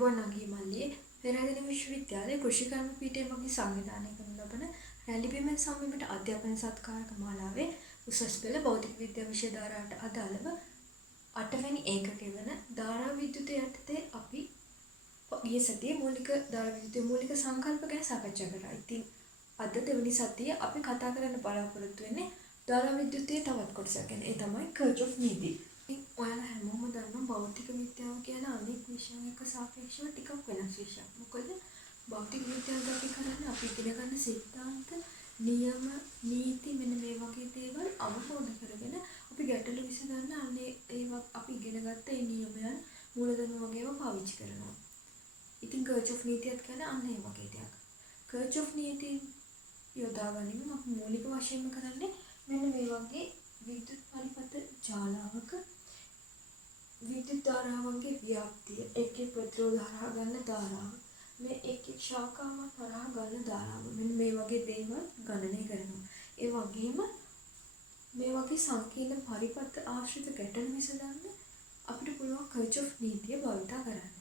අනුබෝන් නගීමල්ලියේ පෙරහැදින විශ්වවිද්‍යාලයේ කෘෂිකර්ම පීඨය මගින් සංවිධානය කරනු ලබන රැලිබිමෙන් සමීපට අධ්‍යාපන සත්කාරක මාලාවේ උසස් පෙළ භෞතික විද්‍යා විෂය ධාරාවට අදාළව 8 වෙනි ඒකකය වන ධාරා විද්‍යුතය යටතේ අපි ගිය සතියේ මූලික ධාරා විද්‍යුතයේ මූලික සංකල්ප ගැන සාකච්ඡා කරා. ඉතින් අද දෙවනි සතියේ අපි කතා කරන්න බලාපොරොත්තු වෙන්නේ ධාරා විද්‍යුතයේ තවත් කොටසක් ගැන. ඒ තමයි කර්චොෆ් නීතිය. ඔයාලා හැමෝම දන්නවා භෞතික විද්‍යාව කියන අනෙක් විෂයන් එක්ක සාපේක්ෂව ටිකක් වෙනස් විෂයක්. මොකද භෞතික විද්‍යාව ගැන කරන්නේ අපි ඉගෙන ගන්න සිද්ධාන්ත, නියම, නීති මෙන්න මේ වගේ දේවල් අවබෝධ කරගෙන අපි ගැටලු විසඳන්න අන්නේ ඒවා අපි ඉගෙන ගත්ත ඒ නියමයන් මූලධර්ම වගේම පාවිච්චි කරනවා. ඉතින් කර්චොෆ් නීතියත් කියන්නේ අන්න ඒ වගේ දෙයක්. කර්චොෆ් නීතිය යොදා ගැනීම අපි මූලික වශයෙන්ම කරන්නේ මෙන්න මේ වගේ විද්‍යුත් පරිපථ ජාලාවක විද්‍යුත් ධාරාවන්ගේ ව්‍යාප්තිය, ඒකේ ප්‍රතිරෝධ හරහා ගන්න ධාරාව, මේ එක් ශාඛාවන් හරහා ගන්න ධාරාව, මෙන්න මේ වගේ දේවල් ගණනය කරනවා. ඒ වගේම මේ වගේ සංකීර්ණ පරිපථ ආශ්‍රිත ගැටලු විසඳන්න අපිට පුළුවන් කර්චොෆ් නීතිය භාවිත කරන්න.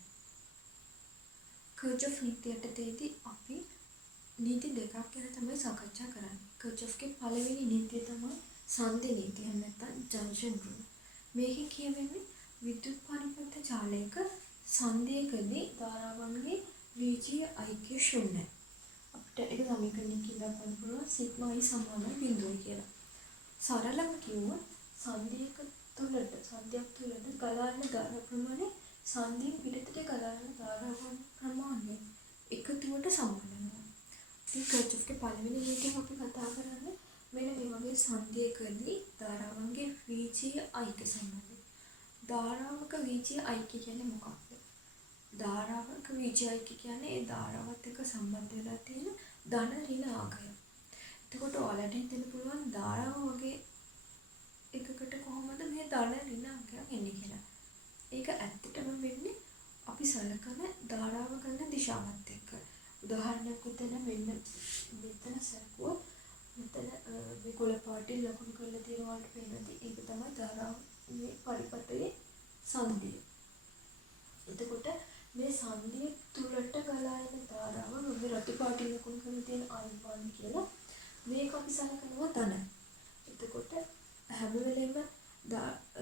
කර්චොෆ් නීතිය යටතේදී අපි නීති දෙකක් ගැන තමයි සාකච්ඡා කරන්නේ. කර්චොෆ්ගේ පළවෙනි නීතිය තමයි සන්ධි නීතිය. එහෙම නැත්නම් ජන්ක්ෂන් රූල්. මේකෙන් කියවෙන්නේ විද්‍යුත් පරිපථ ජාලයක සන්ධියකදී ධාරාවන්ගේ වීජීය ඓක්‍ය ශූන්‍යයි. අපිට ඒක සමීකරණයකින් දක්වන්න පුළුවන් සිග්මා I සමාන 0 කියලා. සරලව කිව්වොත් සන්ධියක තුලට ගලාන ධාරා ප්‍රමාණය සන්ධියෙන් පිටතට ගලාන ධාරාවන් ප්‍රමාණය එකතුවට සමාන වෙනවා. ඉතින් කර්චොෆ්ගේ පළවෙනි නීතියෙන් අපි කතා කරන්නේ මෙන්න මේ වගේ සන්ධියකදී ධාරාවන්ගේ වීජීය ඓක්‍ය සම්බන්ධය. ධාරාවක වීජීය ඓක්‍ය කියන්නේ මොකක්ද? ධාරාවක වීජීය ඓක්‍ය කියන්නේ ඒ ධාරාවත් එක්ක සම්බන්ධ වෙලා තියෙන ධන ඍණ ආගය. එතකොට ඔයාලට හිතෙන්න පුළුවන් ධාරාව වගේ එකකට කොහොමද මේ ධන ඍණ ආගයක් එන්නේ කියලා. ඒක ඇත්තටම වෙන්නේ අපි සලකන ධාරාව ගන්න දිශාවත් එක්ක. උදාහරණයක් විදිහට මෙතන සැලකුවොත් මෙතන මේ කොළ පාටින් ලකුණු කරලා තියෙන වලට පේනදී ඒක තමයි ධාරාව මේ පරිපථයේ සන්ධිය. එතකොට මේ සන්ධිය තුලට ගලා යන ධාරාව මේ රතු පාටින් ලකුණු කරලා තියෙන I1 කියලා මේක අපි සලකනවා ධන. එතකොට හැම වෙලෙම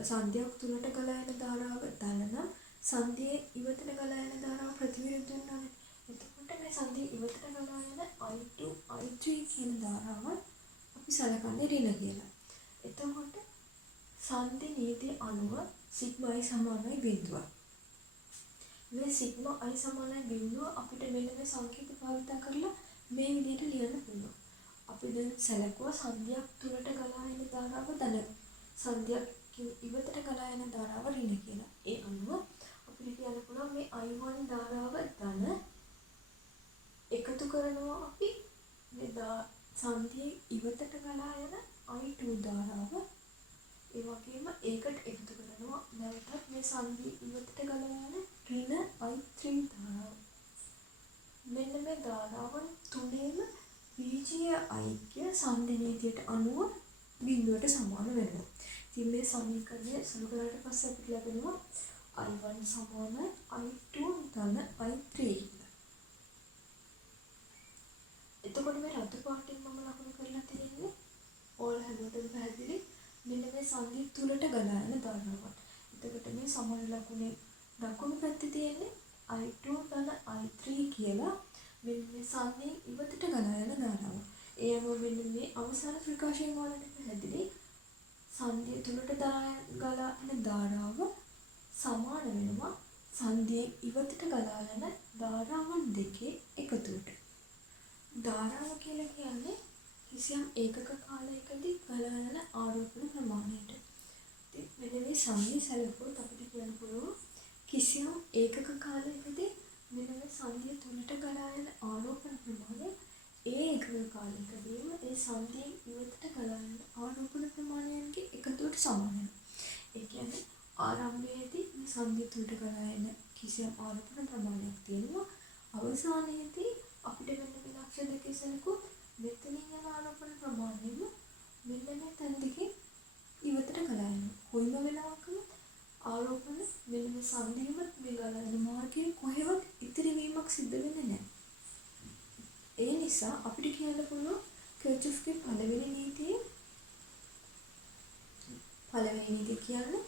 සන්ධියක් තුලට ගලා යන ධාරාව ධන නම් සන්ධියේ ඉවතට ගලා යන ධාරාව ප්‍රතිවිරුද්ධ වෙනවා. එතකොට මේ සන්ධියේ ඉවතට ගලා යන I2 I3 කියන ධාරාවන් අපි සලකන්නේ ඍණ කියලා. එතකොට සන්ධි නීතිය අනුව සිග්මා I සමානයි 0. මේ සිග්මා I සමානයි 0 අපිට මෙන්න මේ සංකේත භාවිත කරලා මේ විදිහට ලියන්න පුළුවන්. අපි දැන් සැලකුවා සන්ධියක් තුලට ගලා යන ධාරාව ධන. සන්ධියක් ඉවතට ගලා යන ධාරාව ඍණ කියලා. ඒ අනුව අපිට කියන්න පුළුවන් මේ I1 ධාරාව ධන එකතු කරනවා අපි මේ සන්ධියේ ඉවතට ගලා යන I2 ධාරාව ඒ වගේම ඒකට එකතු කරනවා නැවතත් මේ සන්ධියේ ඉවතට ගලා යන ඍණ I3 ධාරාව. මෙන්න මේ ධාරාවන් තුනේම වීජීය ඓක්‍ය සන්ධි නීතියට අනුව බිඳුවට සමාන වෙනවා. ඉතින් මේ සමීකරණය සරු කරලා පස්සේ අපිට ලැබෙනවා I1 සමානයි I2 ධන I3 කියලා. එතකොට මේ රතු පාටින් මම ලකුණු කරලා තියෙන්නේ ඕල් හැමෝටම පැහැදිලි මෙන්න මේ සන්ධිය තුලට ගලා යන ධාරාවක්. එතකොට මේ සමාන ලකුණේ දකුණු පැත්තේ තියෙන්නේ I2 ධන I3 කියලා මෙන්න මේ සන්ධියෙන් ඉවතට ගලා යන ධාරාව. ඒ අනුව මෙන්න මේ අවසාන ප්‍රකාශයෙන් වලට පැහැදිලි සන්ධිය තුලට ගලා යන ධාරාව සමාන වෙනවා සන්ධියෙන් ඉවතට ගලා යන ධාරාවන් දෙකේ එකතුවට. ධාරාව කියලා කියන්නේ කිසියම් ඒකක කාලයකදී ගලා යන ආරෝපණ ප්‍රමාණයට. ඉතින් මෙන්න මේ සන්ධි සැලකුවොත් අපිට කියන්න පුළුවන් කිසියම් ඒකක කාලයකදී මෙන්න මේ සන්ධිය තුලට ගලා යන ආරෝපණ ප්‍රමාණය ඒ ඒකක කාලයකදීම ඒ සන්ධියෙන් ඉවතට ගලා යන ආරෝපණ ප්‍රමාණයන්ගේ එකතුවට සමාන වෙනවා. ඒ කියන්නේ ආරම්භයේදී මේ සන්ධිය තුලට ගලා යන කිසියම් ආරෝපණ ප්‍රමාණයක් තියෙනවා. අවසානයේදී අපිට මෙන්න මේ ලක්ෂ්‍ය දෙකේ සැලකුවොත් මෙතනින් යන ආරෝපණ ප්‍රමාණයම මෙන්න මේ තැන් දෙකේ ඉවතට ගලා යනවා. කොයිම වෙලාවකම ආරෝපණ මෙන්න මේ සන්ධියම මේ ගලා යන මාර්ගයේ කොහෙවත් පළවෙනි නීතිය කියන්නේ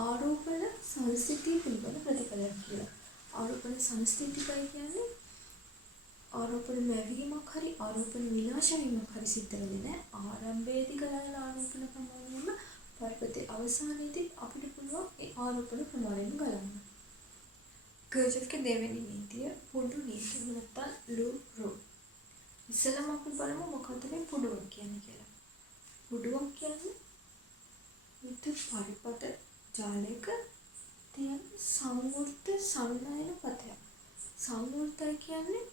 ආරෝපණ සංස්ථිතිය පිළිබඳ ප්‍රතිඵලයක් කියලා. ආරෝපණ සංස්ථිතිකයි කියන්නේ ආරෝපණ මැවීමක් හරි ආරෝපණ විනාශ වීමක් හරි සිද්ධ වෙන්නේ නැහැ. ආරම්භයේදී කරන ආරෝපණ ප්‍රමාණයම පරිපතේ අවසානයේදී අපිට පුළුවන් ඒ ආරෝපණ ප්‍රමාණයම ගලන්න. කර්චොෆ්ගේ දෙවෙනි නීතිය පුඩු නීතිය නැත්නම් ලූප් රූල්. ඉස්සෙල්ලාම අපි බලමු මොකක්ද මේ පුඩුවක් කියන්නේ කියලා. පුඩුවක් කියන්නේ විද්‍යුත් පරිපත ජාලයක තියෙන සංවෘත සංනයන පතයක්. සංවෘතය කියන්නේ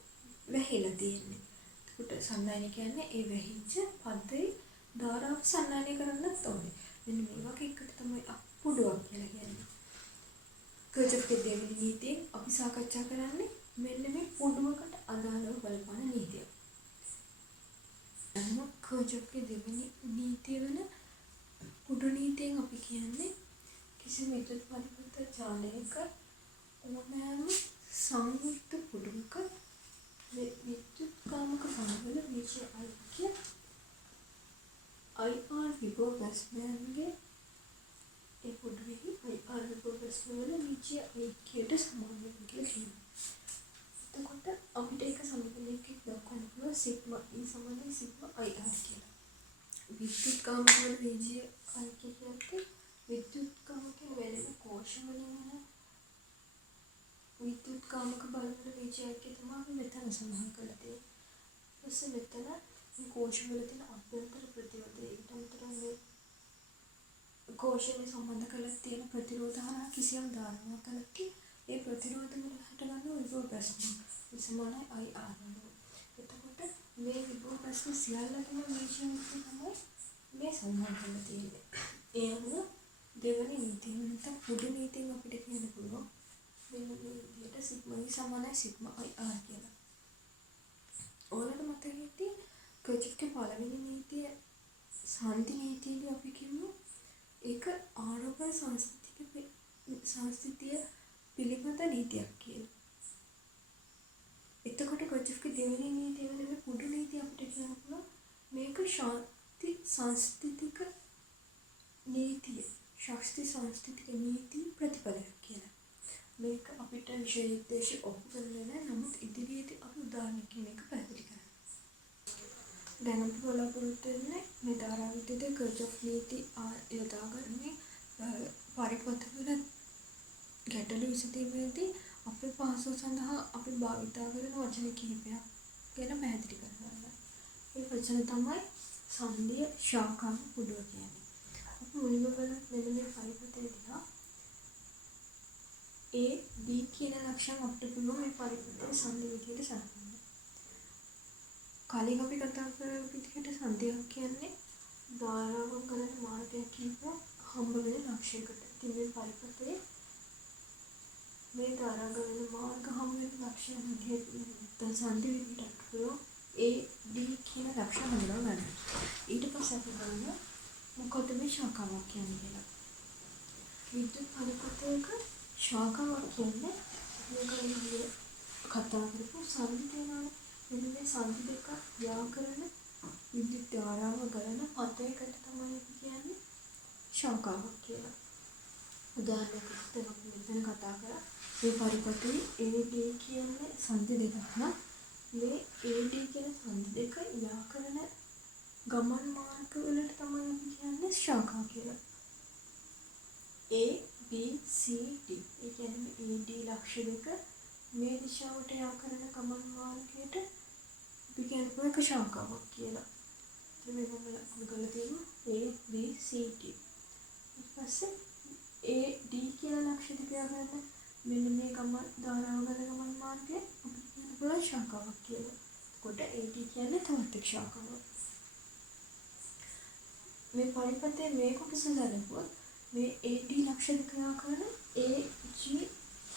වැහිලා තියෙන්නේ. ඒකට සංනයන කියන්නේ ඒ වැහිච්ච පතේ ධාරාව සංනයනය කරන්නත් ඕනේ. මෙන්න මේ වගේ එකට තමයි පුඩුවක් කියලා කියන්නේ. කර්චොෆ්ගේ දෙවෙනි නීතියෙන් අපි සාකච්ඡා කරන්නේ මෙන්න මේ පුඩුවකට අදාළව බලපාන නීතිය. කර්චොෆ්ගේ දෙවෙනි නීතිය වෙන පුඩු නීතියෙන් අපි කියන්නේ කිසිම විද්‍යුත් පරිපත ජාලයක ඕනෑම සංවෘත පුඩුවක විද්‍යුත් කාමක බහවල විෂය ඓක්‍ය IR විභව ප්‍රශ්නයන්ගේ ඒ පුඩුවේ IR විභව ප්‍රශ්නවල විෂය ඓක්‍යයට සමාන වෙනවා කියලා කියනවා. එතකොට අපිට ඒක සමීකරණයකින් දක්වන්න පුළුවන් සිග්මා E සමානයි සිග්මා IR කියලා. විද්‍යුත් කාමක වල විෂය ඓක්‍ය කියන්නේ විද්‍යුත් කාමකෙන් වෙලෙන කෝෂ වලින් වෙන විද්‍යුත් කාමක බලවල විෂය ඓක්‍ය තමයි අපි මෙතන සඳහන් කරලා තියෙන්නේ. ඊපස්සේ මෙතන මේ කෝෂ වල තියෙන අභ්‍යන්තර ප්‍රතිරෝධය ඊට අමතරව මේ කෝෂයෙන් සම්බන්ධ කරලා තියෙන ප්‍රතිරෝධ හරහා කිසියම් ධාරණයක් කළොත් ඒ ප්‍රතිරෝධ වල හටගන්න විභව ප්‍රශ්න සමානයි IR වල. එතකොට මේ විභව ප්‍රශ්න සියල්ලකම විෂය ඓක්‍ය තමයි මේ සම්බන්ධ කරලා තියෙන්නේ. ඒ අනුව දෙවැනි නීතිය නැත්නම් පුඩු නීතියෙන් අපිට කියන්න පුළුවන් මෙන්න මේ විදිහට සිග්මා E සමානයි සිග්මා IR කියලා. ඕනට මතක හිටියේ කර්චොෆ්ගේ පළවෙනි නීතිය සන්ධි නීතියේදී අපි කිව්වා ඒක ආරෝපණ සංස්ථිතිය පිළිබඳ නීතියක් කියලා. එතකොට කර්චොෆ්ගේ දෙවෙනි නීතිය වෙන පුඩු නීතිය අපිට කියන්න පුළුවන් මේක ශක්ති සංස්ථිතික නීතිය. ශක්ති සංස්ථිතික නීති ප්‍රතිපලයක් කියලා. මේක අපිට විෂය නිර්දේශ ඔප්පු කරන්නේ නැහැ. නමුත් ඉදිරියේදී අපි උදාහරණයකින් මේක පැහැදිලි කරනවා. දැන් අපි බලාපොරොත්තු වෙන්නේ මේ ධාරා විද්‍යුතයේ කර්චොෆ් නීති යොදාගන්නේ පරිපථවල ගැටලු විසඳීමේදී අපේ පහසුව සඳහා අපි භාවිතා කරන වචන කිහිපයක් ගැන පැහැදිලි කරනවා. මේ වචන තමයි සන්ධිය ශාඛා පුඩුව කියන්නේ. අපි මුලින්ම බලමු මෙන්න මේ පරිපථය දිහා A B කියන ලක්ෂණ අපිට පුළුවන් මේ පරිපථයේ සන්ධි විදියට සලකන්න. කලින් අපි කතා කරපු විදිහට සන්ධියක් කියන්නේ ධාරාවක් ගලන මාර්ගයක් කියපුවා හම්බ වෙන ලක්ෂයකට. ඉතින් මේ පරිපථයේ මේ ධාරා ගලන මාර්ග හම්බ වෙන ලක්ෂණ විදිහට නැත්නම් සන්ධි විදිහට අපිට පුළුවන් A D කියන ලක්ෂණ හඳුනා ගන්න. ඊට පස්සේ අපි බලමු මොකද මේ ශාඛාවක් කියන්නේ කියලා. විද්‍යුත් පරිපථයක ශාඛාවක් කියන්නේ මේක කතා කරපු සන්ධි තියෙනවානේ. මෙන්න මේ සන්ධි දෙක ව්‍යාකරණ විද්‍යුත් ධාරාව ගලන පතයකට තමයි අපි කියන්නේ ශාඛාවක් කියලා. උදාහරණයක් අපි මෙතන කතා කරා මේ පරිපථයේ AD කියන්නේ සන්ධි දෙකක් නම් මේ AD කියන සන්ධි දෙක ව්‍යාකරණ ගමන් මාර්ග වලට තමයි අපි කියන්නේ ශාඛා කියලා. A B C D ඒ කියන්නේ AD ලක්ෂ දෙක මේ දිශාවට ව්‍යාකරණ ගමන් මාර්ගයට අපි කියන්නේ එක ශාඛාවක් කියලා. ඉතින් මේක අපි ගලලා තියෙනවා A B C D. ඊට පස්සේ A D කියන ලක්ෂ දෙක ව්‍යාකරණ මෙන්න මේ ගමන් ධාරාව ගල ගමන් මාර්ගය අපි කියන පුළුවන් ශාඛාවක් කියලා. එතකොට AD කියන්නේ තවත් එක් ශාඛාවක්. මේ පරිපථයේ මේ කොටස ගලපුවොත් මේ AD ලක්ෂ දෙක ව්‍යාකරණ A G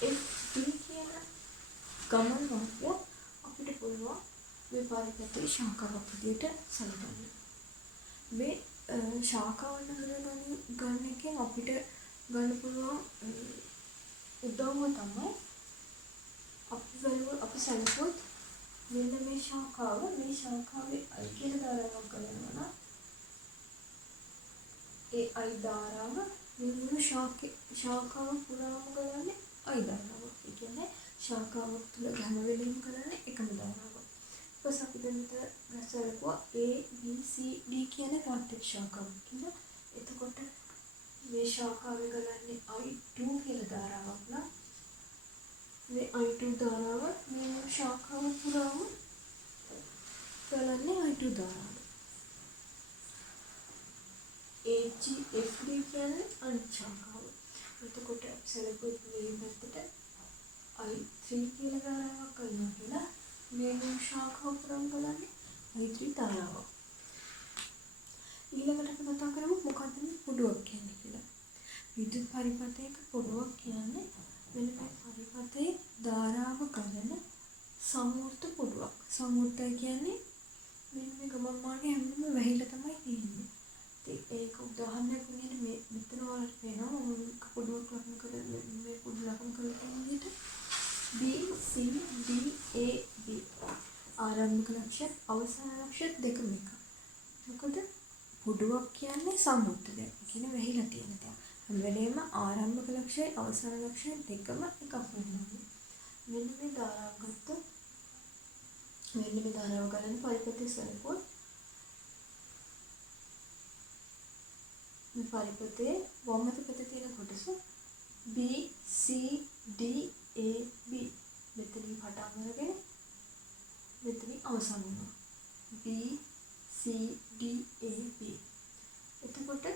F D කියන ගමන් මාර්ගය අපිට පුළුවන් මේ පරිපථයේ ශාඛාවක් විදිහට සලකන්න. මේ ශාඛාවන් ගන්න එකෙන් අපිට ගන්න පුළුවන් උදව්ව තමයි අපි සැලකුවොත් මෙන්න මේ ශාඛාවේ අයිතිල ධාරාවක් ගන්නවා නම් ඒ I ධාරාව මේ මුළු ශාඛාව පුරාම ගලන්නේ I ධාරාව. ඒ කියන්නේ ශාඛාවක් තුළ හැම වෙලෙම ගලන්නේ එකම ධාරාව. ඊපස් අපි දැන් ගස්සලකුවා A B C D කියන තාත්වික ශාඛාවක් කියලා. එතකොට මේ ශාඛාවේ ගලන්නේ I2 කියලා ධාරාවක් නම් මේ I2 ධාරාව මේ ශාඛාව පුරාම ගලන්නේ I2 ධාරාව. AGFD කියන්නේ අනිත් ශාඛාව. එතකොට සැලකුවොත් මේ පැත්තට I3 කියලා ධාරාවක් ගන්නවා කියලා මේ ශාඛාව පුරාම ගලන්නේ I3 ධාරාවක්. ඊළඟට අපි කතා කරමු මොකක්ද මේ පුඩුවක් කියන්නේ කියලා. විද්‍යුත් පරිපථයක පුඩුවක් කියන්නේ මෙන්න මේ පරිපථයේ ධාරාව ගලන සමෘද්ධ පුඩුවක්. සමෘද්ධය කියන්නේ මෙන්න මේ ගමන් මාර්ගයේ හැමෝම වැහිලා තමයි තියෙන්නේ. ඒක උදාහරණයක් විදිහට මෙතන වලට වෙනවා මම පුඩුවක් ලකුණු කරලා මේ පුඩුව ලකුණු කරලා තියෙන විදිහට B C D A B ආරම්භක ලක්ෂ්‍ය අවසාන ලක්ෂ්‍ය දෙකම එක. මොකද පුඩුවක් කියන්නේ සමෘද්ධ දෙයක්. ඒ කියන්නේ වැහිලා තියෙන දෙයක්. හැම වෙලේම ආරම්භක ලක්ෂ්‍යයි අවසාන ලක්ෂ්‍යයි දෙකම එකක් වෙනවා. මෙන්න මේ ධාරාව ගත්තොත් මෙන්න මේ ධාරාව ගලන පරිපථය සලකුවොත් මේ පරිපථයේ වම් අත පැත්තේ තියෙන කොටස B C D A B මෙතනින් පටන් අරගෙන මෙතනින් අවසන් වෙනවා. B C D A B. එතකොට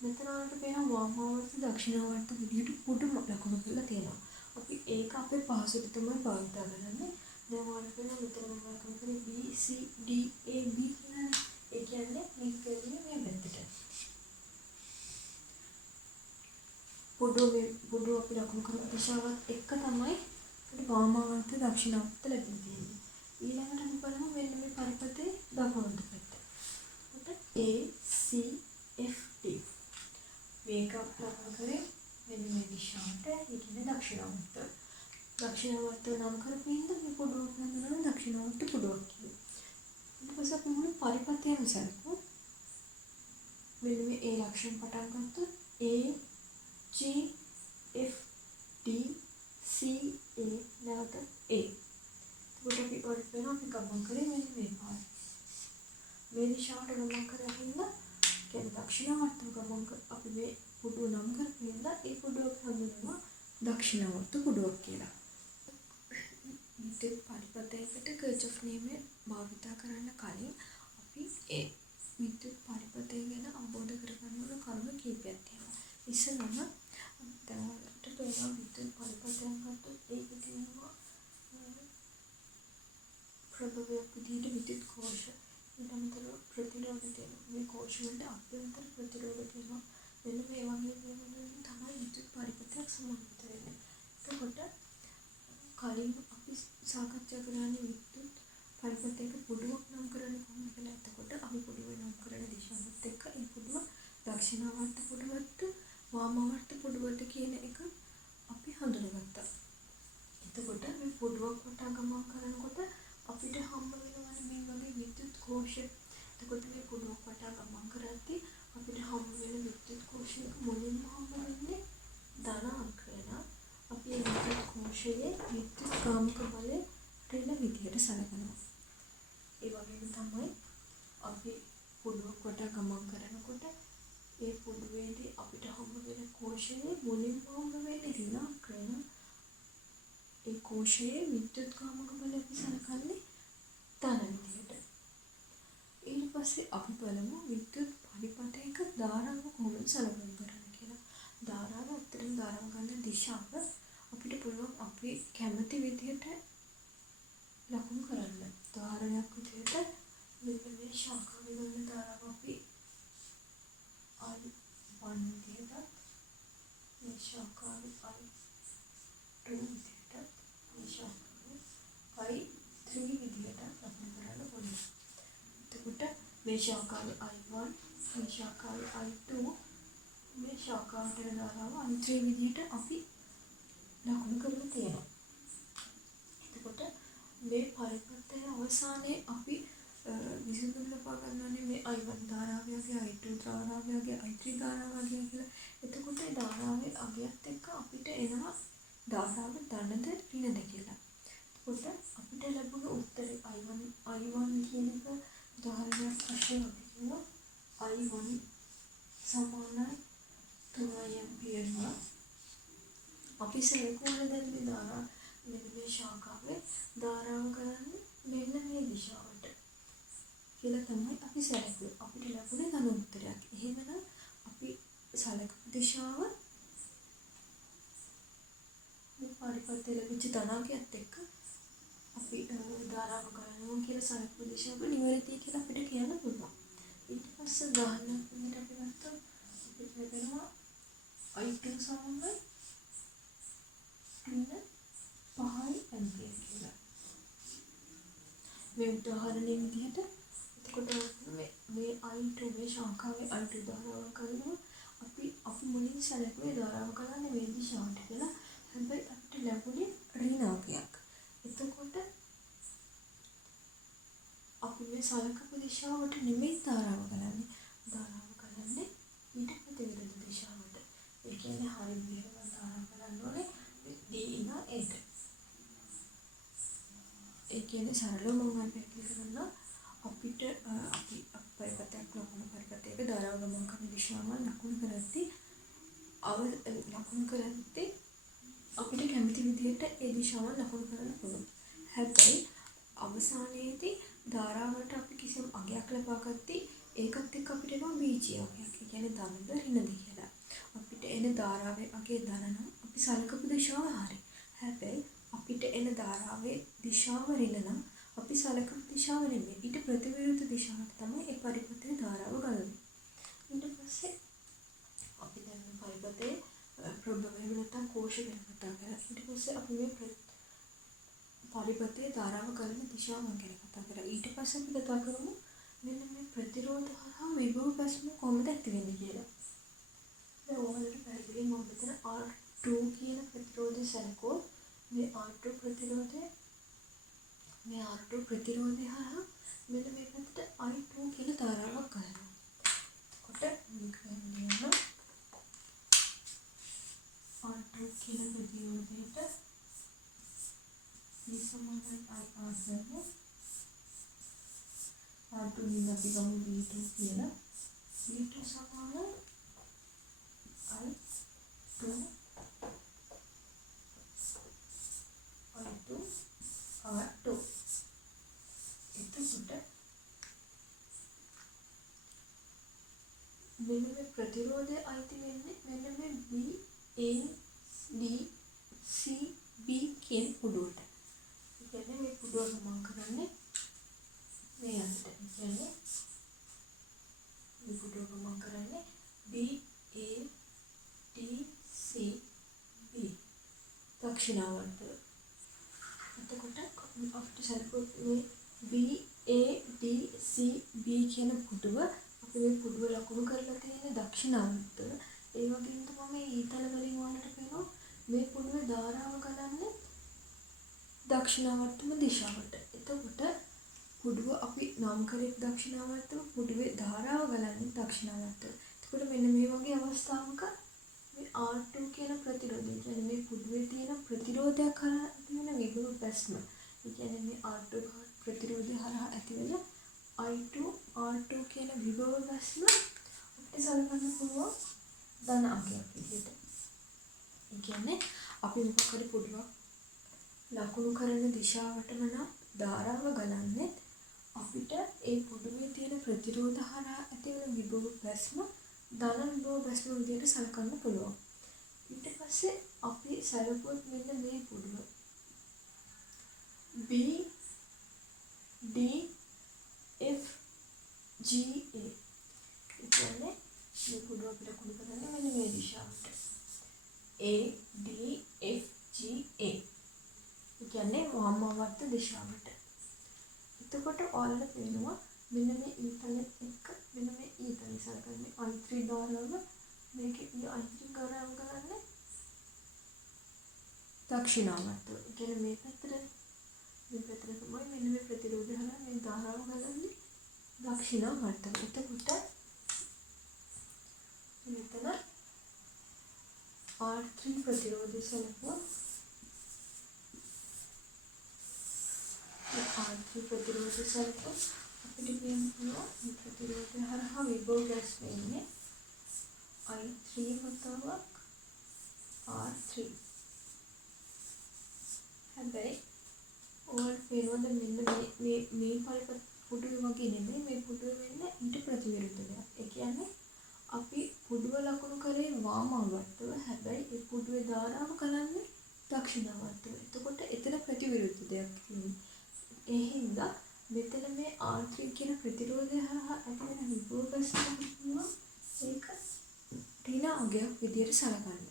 මෙතන වලට පේන වාමාවර්ත දක්ෂිණාවර්ත විදිහට පුඩු ලකුණු කරලා තියෙනවා. අපි ඒක අපේ පහසුවට තමයි භාවිත කරන්නේ. දැන් වලට පේන මෙතන මම ලකුණු කරේ B C D A B කියන්නේ. ඒ කියන්නේ මේක කියන්නේ මේ පැත්තට. පුඩු අපි ලකුණු කරපු දිශාවත් එක්ක තමයි අපිට වාමාවර්ත දක්ෂිණාවර්ත ලැබෙන්නේ. ඊළඟට අපි බලමු මෙන්න මේ පරිපථයේ දකුණු පැත්ත. A C F D මේක ලකුණු කරේ මෙන්න මේ දිශාවට. ඒ කියන්නේ දක්ෂිණාවර්ත. දක්ෂිණාවර්ත නම් කරපින්ද මේ පුඩුවක් හඳුනන දක්ෂිණාවර්ත පුඩුවක් කියලා. ඊට පස්සේ අපි මුළු පරිපථයම සැලකුවොත් මෙන්න මේ A ලක්ෂණ පටන් ගත්තොත් A G F D C A නැවත A. එතකොට අපි වලට වෙනවා අපි ගමන් කරේ මෙන්න මේ පාර. මේ දිශාවට ගමන් කරගෙන කියන්නේ දක්ෂිණාවර්ත ගමන් අපි මේ පුඩුව නම් කරගෙන ඒ පුඩුව හඳුන්වනවා දක්ෂිණාවර්ත පුඩුවක් කියලා. විද්‍යුත් පරිපථයකට කර්චොෆ් නියමය භාවිත කරන්න කලින් අපි ඒ විද්‍යුත් පරිපථය ගැන අවබෝධ කරගන්න ඕන කරුණු කීපයක් තියෙනවා. ඉස්සෙල්ලාම දැනට පේනවා විද්‍යුත් පරිපථයක් ගත්තොත් ඒකේ තියෙනවා ප්‍රභවයක් විදිහට විද්‍යුත් කෝෂ ඊට අමතරව ප්‍රතිරෝධ තියෙනවා. මේ කෝෂ වලට අභ්‍යන්තර ප්‍රතිරෝධ තියෙනවා. මෙන්න මේ වගේ දේවල් වලින් තමයි විද්‍යුත් පරිපථයක් සම්බන්ධ වෙන්නේ. එතකොට කලින් අපි සාකච්ඡා කරන්නේ විද්‍යුත් පරිපථයක පුඩුවක් නම් කරන්නේ කොහොමද කියලා. එතකොට අපි පුඩුව නම් කරන දිශාවත් එක්ක ඒ පුඩුව දක්ෂිණාවර්ත පුඩුවට වාමාවර්ත පුඩුවට කියන එක අපි හඳුනගත්තා. එතකොට මේ පුඩුවක් වටා ගමන් කරනකොට අපිට හම්බ වෙනවා මේ වගේ විද්‍යුත් කෝෂ. එතකොට මේ පුඩුවක් වටා ගමන් කරද්දී අපිට හම්බ වෙන විද්‍යුත් කෝෂයක මුලින්ම හම්බ වෙන්නේ ධන අංකයන. අපි මේ විද්‍යුත් කෝෂයේ විද්‍යුත් කාමක බලය ඍණ විදිහට සලකනවා. ඒ වගේම තමයි අපි පුඩුවක් වටා ගමන් කරනකොට ඒ පුඩුවේදී අපිට හම්බ වෙන කෝෂයේ මුලින්ම හම්බ වෙන්නේ ඍණාංකයන. ඒ කෝෂයේ විද්‍යුත් කාමක බලය අපි සලකන්නේ ධන විදිහට. ඊට පස්සේ අපි බලමු විද්‍යුත් පරිපථයක ධාරාව කොහොමද සලකන්නේ කියලා. ධාරාව ඇත්තටම ධාරාව ගන්න දිශාව අපිට පුළුවන් අපි කැමති විදිහට ලකුණු කරන්න. උදාහරණයක් විදිහට මෙන්න මේ ශාඛාවේ ගන්න ධාරාව අපි I1 විදිහට මේ ශාඛාවේ I2 විදිහට මේ ශාඛාවේ I3 විදිහට ලකුණු කරන්න පුළුවන්. එතකොට මේ ශාඛාවේ I1 මේ ශාඛාවේ I2 මේ ශාඛාවට ධාරාව I3 විදිහට අපි ලකුණු කරලා තියෙනවා. එතකොට මේ පරිපථයේ අවසානයේ අපි විසඳුම් ලබා ගන්නවානේ මේ I1 ධාරාවගේ I2 ධාරාවගේ I3 ධාරාවගේ කියලා. එතකොට ඒ ධාරාවේ අගයත් එක්ක අපිට එනවා ධාරාව ධනද ඍණද කියලා. එතකොට අපිට ලැබුණ උත්තරේ I1 කියන එක උදාහරණයක් වශයෙන් අපි කියනවා I1 සමානයි 3 ඇම්පියර්වා. අපි සලකුවන දැන් මේ ධාරා මෙන්න මේ ශාඛාවේ ධාරාව කරන්නේ මෙන්න මේ දිශාවට කියලා තමයි අපි සැලකුවේ. අපිට ලැබුණේ ධන උත්තරයක්. එහෙමනම් අපි සලකපු දිශාව මේ පරිපථය ලැබිච්ච ධනාංකයත් එක්ක අපි ධාරාව කරනවා කියලා සලකපු දිශාව නිවැරදි කියලා අපිට කියන්න පුළුවන්. ඊට පස්සේ උදාහරණයක් විදිහට අපි ගත්තොත් අපිට ලැබෙනවා I2 සමානයි 5 ඇම්පියර් කියලා. මේ උදාහරණයේ විදිහට එතකොට මේ I2 මේ ශාඛාවේ I2 ධාරාව කරනවා අපි මුලින් සැලකුවේ ධාරාව කරන්නේ මේ දිශාවට කියලා. හැබැයි අපිට ලැබුණේ ඍණාංකයක්. එතකොට අපි මේ සලකපු දිශාවට නෙමෙයි ධාරාව කරන්නේ. ධාරාව කරන්නේ ඊට ප්‍රතිවිරුද්ධ දිශාවට. ඒ කියන්නේ හරිය විදිහට ධාරාව කරන්න ඕනේ D ඉඳන් Aට. ඒ කියන්නේ සරලව මම පැහැදිලි කරනවා. අපිට අපි පරිපථයක් ලකුණු පරිපථයක ධාරාව ගමන් කරන දිශාව ලකුණු කරද්දී අපිට කැමති විදිහට ඒ දිශාව ලකුණු කරන්න පුළුවන්. හැබැයි අවසානයේදී ධාරාවට අපි කිසිම අගයක් ලබා ගත්තී ඒකත් එක්ක අපිට එනවා බීජයයක්. ඒ කියන්නේ ධනද ඍණද කියලා. අපිට එන ධාරාවේ අගේ ධන නම් අපි සලකපු දිශාව හරි. හැබැයි අපිට එන ධාරාවේ දිශාව ඍණ නම් අපි සලකපු දිශාව නෙමෙයි. ඊට ප්‍රතිවිරුද්ධ දිශාවට තමයි ඒ පරිපථයේ ධාරාව ගලන්නේ. ඊට පස්සේ අපි දැන් මේ පරිපථයේ ප්‍රභවය නැත්නම් කෝෂ ගැන කතා කරා. ඊට පස්සේ අපි මේ පරිපථයේ ධාරාව ගලන දිශාව ගැන කතා කරා. ඊට පස්සේ අපි කතා කරමු මෙන්න මේ ප්‍රතිරෝධ හා විභව ප්‍රශ්න කොහොමද ඇති වෙන්නේ කියලා. දැන් ඔයාලට පැහැදිලි මම මෙතන R2 කියන ප්‍රතිරෝධය සැලකුවොත් මේ R2 ප්‍රතිරෝධය හරහා මෙන්න මේ පැත්තට I2 කියන ධාරාවක් ගලනවා. එතකොට මේක වෙනවා R2 කියන ප්‍රතිරෝධයට E සමානයි IR ගන්න. R2 නින් අපි ගමු V2 කියලා. V2 සමානයි I2 R2. එතකොට මෙන්න මේ ප්‍රතිරෝධය අයිති වෙන්නේ මෙන්න මේ B A D C B කියන පුඩුවට. ඒ කියන්නේ මේ පුඩුව ගමන් කරන්නේ මේ අතට. ඒ කියන්නේ මේ පුඩුව ගමන් කරන්නේ B A D C B දක්ෂිනාවර්තය. එතකොට අපිට සල්පොත් මේ B A D C B කියන පුඩුව අපි මේ පුඩුව ලකුණු කරලා තියෙන දක්ෂිනාවර්තය. ඒ වගේම තමයි මේ ඊතල වලින් වලට පේනවා මේ පුඩුවේ ධාරාව ගලන්නේ දක්ෂිනාවර්තම දිශාවට. එතකොට පුඩුව අපි නම් කරේ දක්ෂිනාවර්තම පුඩුවේ ධාරාව ගලන්නේ දක්ෂිනාවර්තම. එතකොට මෙන්න මේ වගේ අවස්ථාවක මේ R2 කියන ප්‍රතිරෝධය කියන්නේ මේ පුඩුවේ තියෙන ප්‍රතිරෝධයක් හරහා තියෙන විභව ප්‍රශ්න. ඒ කියන්නේ මේ R2 ප්‍රතිරෝධය හරහා ඇති වෙන I2 R2 කියන විභව ප්‍රශ්න අපිට සලකන්න පුළුවන් ධන අංකයක් විදිහට. ඒ කියන්නේ අපි මොකක් හරි පුඩුවක් ලකුණු කරන දිශාවටම නම් ධාරාව ගලන්නේ අපිට ඒ පුඩුවේ තියෙන ප්‍රතිරෝධ හරහා ඇති වෙන විභව ප්‍රශ්න ධන විභව ප්‍රශ්න විදිහට සලකන්න පුළුවන්. ඊට පස්සේ අපි සැලකුවොත් මෙන්න මේ පුඩුව B D F G A. ඒ කියන්නේ මේ පුඩුව අපිට ලකුණු කරන්නේ මෙන්න මේ දිශාවට. A D F G A. ඒ කියන්නේ වහමවර්ත දිශාවට. එතකොට ඔයාලට පේනවා මෙන්න මේ ඊතලෙත් එක්ක මෙන්න මේ ඊතලෙ සලකන්නේ I3 ධාරාව මේකේ I3 ධාරාව ගලන්නේ දක්ෂිනාවර්තය. ඒ කියන්නේ මේ පැත්තට තමයි මෙන්න මේ ප්‍රතිරෝධය හරහා මේ ධාරාව ගලන්නේ දක්ෂිනාවර්තන. එතකොට මෙතන R3 ප්‍රතිරෝධය සලකුව R3 ප්‍රතිරෝධය සලකුව අපිට කියන්න පුළුවන් මේ ප්‍රතිරෝධය හරහා විභව රැස් වෙන්නේ I3 වතාවක් R3. හැබැයි ඔයාලට පේනවද මෙන්න මේ පුඩුවේ වගේ නෙමෙයි මේ පුඩුවේ වෙන්නේ ඊට ප්‍රතිවිරුද්ධ දෙයක්. ඒ කියන්නේ අපි පුඩුව ලකුණු කරේ වාමාවර්තව. හැබැයි ඒ පුඩුවේ ධාරාව කරන්නේ දක්ෂිනාවර්තව. එතකොට එතන ප්‍රතිවිරුද්ධ දෙයක් තියෙනවා. ඒ හින්දා මෙතන මේ R3 කියන ප්‍රතිරෝධය හරහා ඇති වෙන විභව ප්‍රශ්න කියනවා ඒක ඍණාංගයක් විදියට සලකන්න.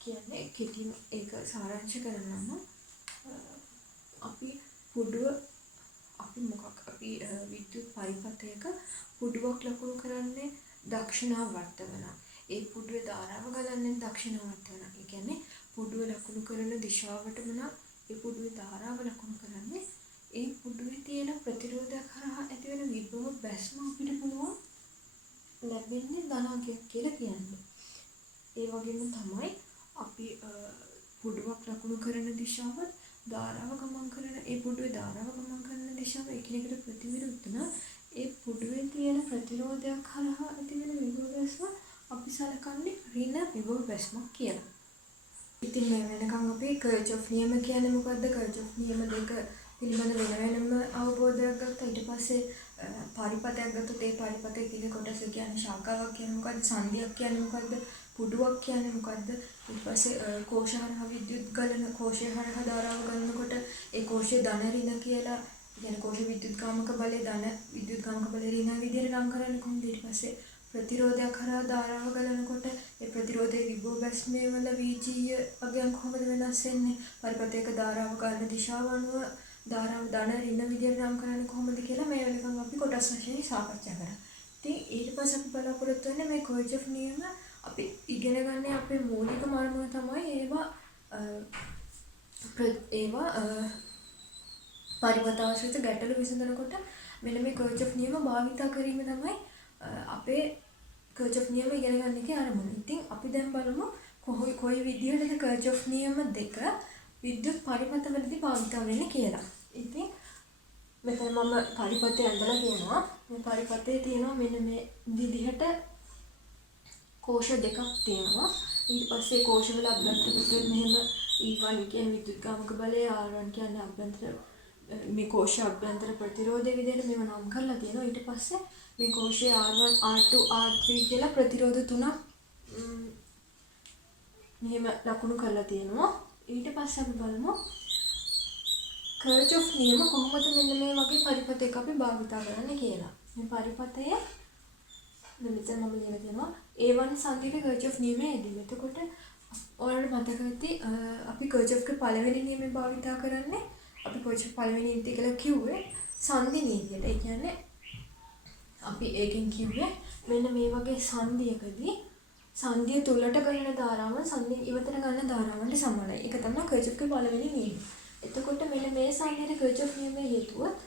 කියන්නේ කෙටිම ඒක සාරාංශ කරනවා නම් අපි විද්‍යුත් පරිපථයක පුඩුවක් ලකුණු කරන්නේ දක්ෂිනාවර්තව නම් ඒ පුඩුවේ ධාරාව ගලන්නේ දක්ෂිනාවර්තව නම්. ඒ කියන්නේ පුඩුව ලකුණු කරන දිශාවටම නම් ඒ පුඩුවේ ධාරාව ලකුණු කරන්නේ ඒ පුඩුවේ තියෙන ප්‍රතිරෝධයක් හරහා ඇති වෙන විභව බැස්ම අපිට පුළුවන් ලැබෙන්නේ ධනාංකයක් කියලා කියන්නේ. ඒ වගේම තමයි අපි පුඩුවක් ලකුණු කරන දිශාවත් ධාරාව ගමන් කරන ඒ පුඩුවේ ධාරාව ගමන් කරන දිශාව එකිනෙකට ප්‍රතිවිරුද්ධ නම් ඒ පුඩුවේ තියෙන ප්‍රතිරෝධයක් හරහා ඇති වෙන විභව බැස්ම අපි සලකන්නේ ඍණ විභව බැස්මක් කියලා. ඉතින් මේ වෙනකන් අපි කර්චොෆ් නියම කියන්නේ මොකද්ද? කර්චොෆ් නියම දෙක පිළිබඳ වෙනම අවබෝධයක් ගත්තා. ඊට පස්සේ පරිපථයක් ගත්තොත් ඒ පරිපථයේ තියෙන කොටස කියන්නේ ශාඛාවක් කියන්නේ මොකද්ද? සංධියක් කියන්නේ මොකද්ද? පුඩුවක් කියන්නේ මොකද්ද? ඊට පස්සේ කෝෂ හරහා විද්‍යුත් ගලන කෝෂය හරහා ධාරාව ගලනකොට ඒ කෝෂයේ ධන ඍණ කියලා කියන්නේ කෝෂ විද්‍යුත්කාමක බලය ධන විද්‍යුත්කාමක බලය ඍණ විදියට නම් කරන්නේ කොහොමද? ඊට පස්සේ ප්‍රතිරෝධයක් හරහා ධාරාව ගලනකොට ඒ ප්‍රතිරෝධයේ විභව බැස්මේ වල VGය අගයන් කොහොමද වෙනස් වෙන්නේ? පරිපථයක ධාරාව ගලන දිශාව අනුව ධාරාව ධන ඍණ විදියට නම් කරන්නේ කොහොමද කියලා මේ වෙනකන් අපි කොටස් වශයෙන් සාකච්ඡා කරා. ඉතින් ඊට පස්සේ අපි බලාපොරොත්තු වෙන්නේ මේ කර්චොෆ් නියම අපි ඉගෙන ගන්න අපේ මූලික මාර්ගය තමයි ඒවා පරිපථාශ්‍රිත ගැටලු විසඳනකොට මෙන්න මේ කර්චොෆ් නියම භාවිත කිරීම තමයි අපේ කර්චොෆ් නියම ඉගෙන ගන්න එකේ ආරම්භය. ඉතින් අපි දැන් බලමු කොයි විදිහටද කර්චොෆ් නියම දෙක විද්‍යුත් පරිපථවලදී භාවිත වෙන්නේ කියලා. ඉතින් මෙතන මම පරිපථය ඇඳලා තියෙනවා. මේ පරිපථයේ තියෙනවා මෙන්න මේ විදිහට කෝෂ දෙකක් තියෙනවා. ඊට පස්සේ කෝෂවල අභ්‍යන්තර පිටුවෙන් මෙහෙම E1 කියන්නේ විද්‍යුත්කාමක බලය, R1 කියන්නේ අභ්‍යන්තර මේ කෝෂ අභ්‍යන්තර ප්‍රතිරෝධය විදිහට මේව නම් කරලා තියෙනවා. ඊට පස්සේ මේ කෝෂයේ R1, R2, R3 කියලා ප්‍රතිරෝධ තුනක් මෙහෙම ලකුණු කරලා තියෙනවා. ඊට පස්සේ අපි බලමු කර්චොෆ් නියම කොහොමද මෙන්න මේ වගේ පරිපථයක අපි භාවිත කරන්නේ කියලා. මේ පරිපථයේ මෙතන මම ලියලා තියෙනවා A1 සංකේත කර්චොෆ් නියමයේ යෙදීම. එතකොට ඔයාලට මතක ඇති අපි කර්චොෆ්ගේ පළවෙනි නියමය භාවිත කරන්නේ අපි කර්චොෆ් පළවෙනි නීතිය කියලා කිව්වේ සංධි නීතියට. ඒ කියන්නේ අපි ඒකෙන් කිව්වේ මෙන්න මේ වගේ සංධියකදී සංධිය තුලට ගලන ධාරාව සංධිය ඉවතට ගලන ධාරාවන්ට සමානයි. ඒක තමයි කර්චොෆ්ගේ පළවෙනි නියමය. එතකොට මෙන්න මේ සංධියට කර්චොෆ් නියමය හේතුවත්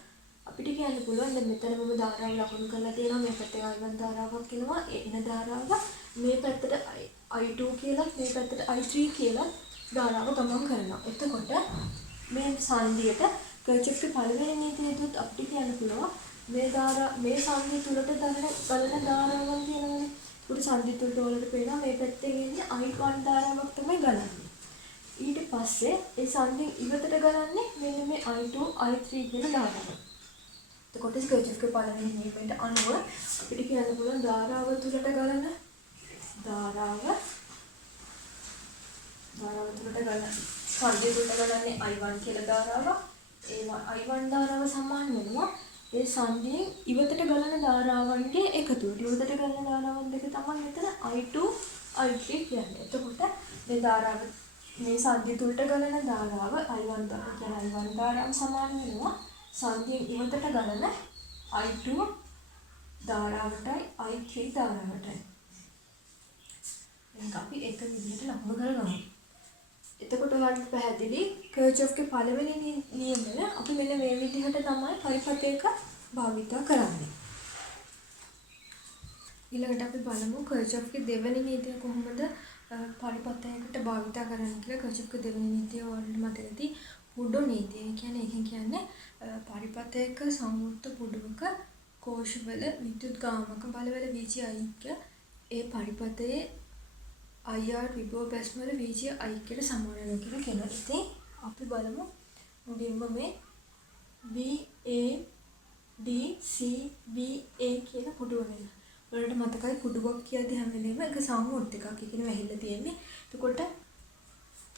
අපිට කියන්න පුළුවන් දැන් මෙතන මම ධාරාව ලකුණු කරලා තියෙනවා. මේ පැත්තේ I1 ධාරාවක් එනවා. එන ධාරාව මේ පැත්තට I2 කියලා මේ පැත්තට I3 කියලා ධාරාව ගමන් කරනවා. එතකොට මේ සංධියට කර්චොෆ්ගේ පළවෙනි නීතිය හේතුවත් අපිට කියන්න පුළුවන් මේ සංධිය තුලට ගලන ධාරාවන් තියෙනවානේ. උඩ සංධිය තුලට වලට පේනවා මේ පැත්තේ ඉන්නේ I1 ධාරාවක් තමයි ගලන්නේ. ඊට පස්සේ ඒ සංධිය ඉවතට ගලන්නේ මෙන්න මේ I2 I3 කියන ධාරාව. එතකොට කර්චොෆ්ගේ පළවෙනි නියමයට අනුව අපිට කියන්න පුළුවන් ධාරාව තුලට ගලන ධාරාව තුලට ගලන සංධිය තුලට ගලන්නේ I1 කියලා ධාරාව. ඒ I1 ධාරාව සමාන වෙනවා ඒ සංධියෙන් ඉවතට ගලන ධාරාවන්ගේ එකතුවට. ඉවතට ගලන ධාරාවන් දෙක තමයි මෙතන I2 I3 කියන්නේ. එතකොට මේ ධාරාව මේ සංධිය තුලට ගලන ධාරාව I1 ධාරාව සමාන වෙනවා සංධියෙන් ඉවතට ගලන I2 ධාරාවටයි I3 ධාරාවටයි. මේක අපි එක විදිහට ලකුණු කරගමු. එතකොට ඔයාලට පැහැදිලි කර්චොෆ්ගේ පළවෙනි නියමය අපි මෙන්න මේ විදිහට තමයි පරිපථයක භාවිතා කරන්නේ. ඊළඟට අපි බලමු කර්චොෆ්ගේ දෙවෙනි නීතිය කොහොමද පරිපථයකට භාවිතා කරන්න කියලා. කර්චොෆ්ගේ දෙවෙනි නීතිය ඔයාලට මතක ඇති පුඩු නීතිය. ඒ කියන්නේ ඒකෙන් කියන්නේ පරිපථයක සංවෘත පුඩුවක කෝෂවල විද්‍යුත් ගාමක බලවල වීජය අයික්‍ය ඒ පරිපථයේ IR විභව බැස්ම වල වීජය අයික්‍යයට සමාන වෙනවා කියලා කියනවා. ඉතින් අපි බලමු මුලින්ම මේ VADCVA කියන පුඩුව ගැන. ඔයාලට මතකයි පුඩුවක් කියද්දි හැම වෙලේම ඒක සංවෘත එකක්. ඒ කියන්නේ වැහිලා තියෙන්නේ. එතකොට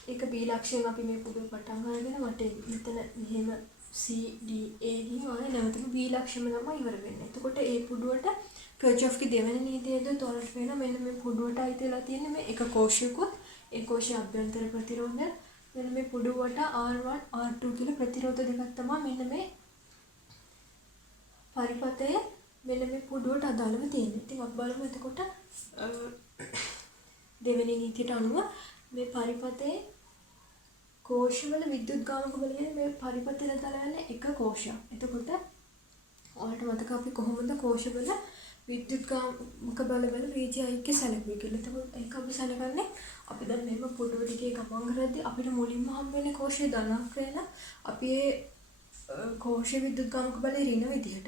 ඒක B ලක්ෂයෙන් අපි මේ පුඩුව පටන් අරගෙන වටේ මෙතන මෙහෙම CDA ගිහින් ඔය නැවතම B ලක්ෂෙම තමයි ඉවර වෙන්නේ. එතකොට ඒ පුඩුවට කර්චොෆ්ගේ දෙවෙනි නීතියද තොරට වෙනවා. මෙන්න මේ පුඩුවට අයිති වෙලා තියෙන්නේ මේ එක කෝෂයකුත් ඒ කෝෂයේ අභ්‍යන්තර ප්‍රතිරෝධය. මෙන්න මේ පුඩුවට R1 R2 කියලා ප්‍රතිරෝධ දෙකක් තමයි මෙන්න මේ පරිපථයේ මෙන්න මේ පුඩුවට අදාළව තියෙන්නේ. ඉතින් අපි බලමු එතකොට දෙවෙනි නීතියට අනුව මේ පරිපථයේ කෝෂවල විද්‍යුත් ගාමක බල කියන්නේ මේ පරිපථයට අදාළ යන එක කෝෂයක්. එතකොට ඔයාලට මතක අපි කොහොමද කෝෂවල විද්‍යුත් ගාමක බලවල වීජය අයික්‍ය සැලකුවේ කියලා. එතකොට ඒක අපි සැලකන්නේ අපි දැන් මේව පුඩුව දිගේ ගමන් කරද්දී අපිට මුලින්ම හම්බ වෙන්නේ කෝෂයේ ධනාක්‍රයන. අපි ඒ කෝෂයේ විද්‍යුත් ගාමක බලය ඍණ විදිහට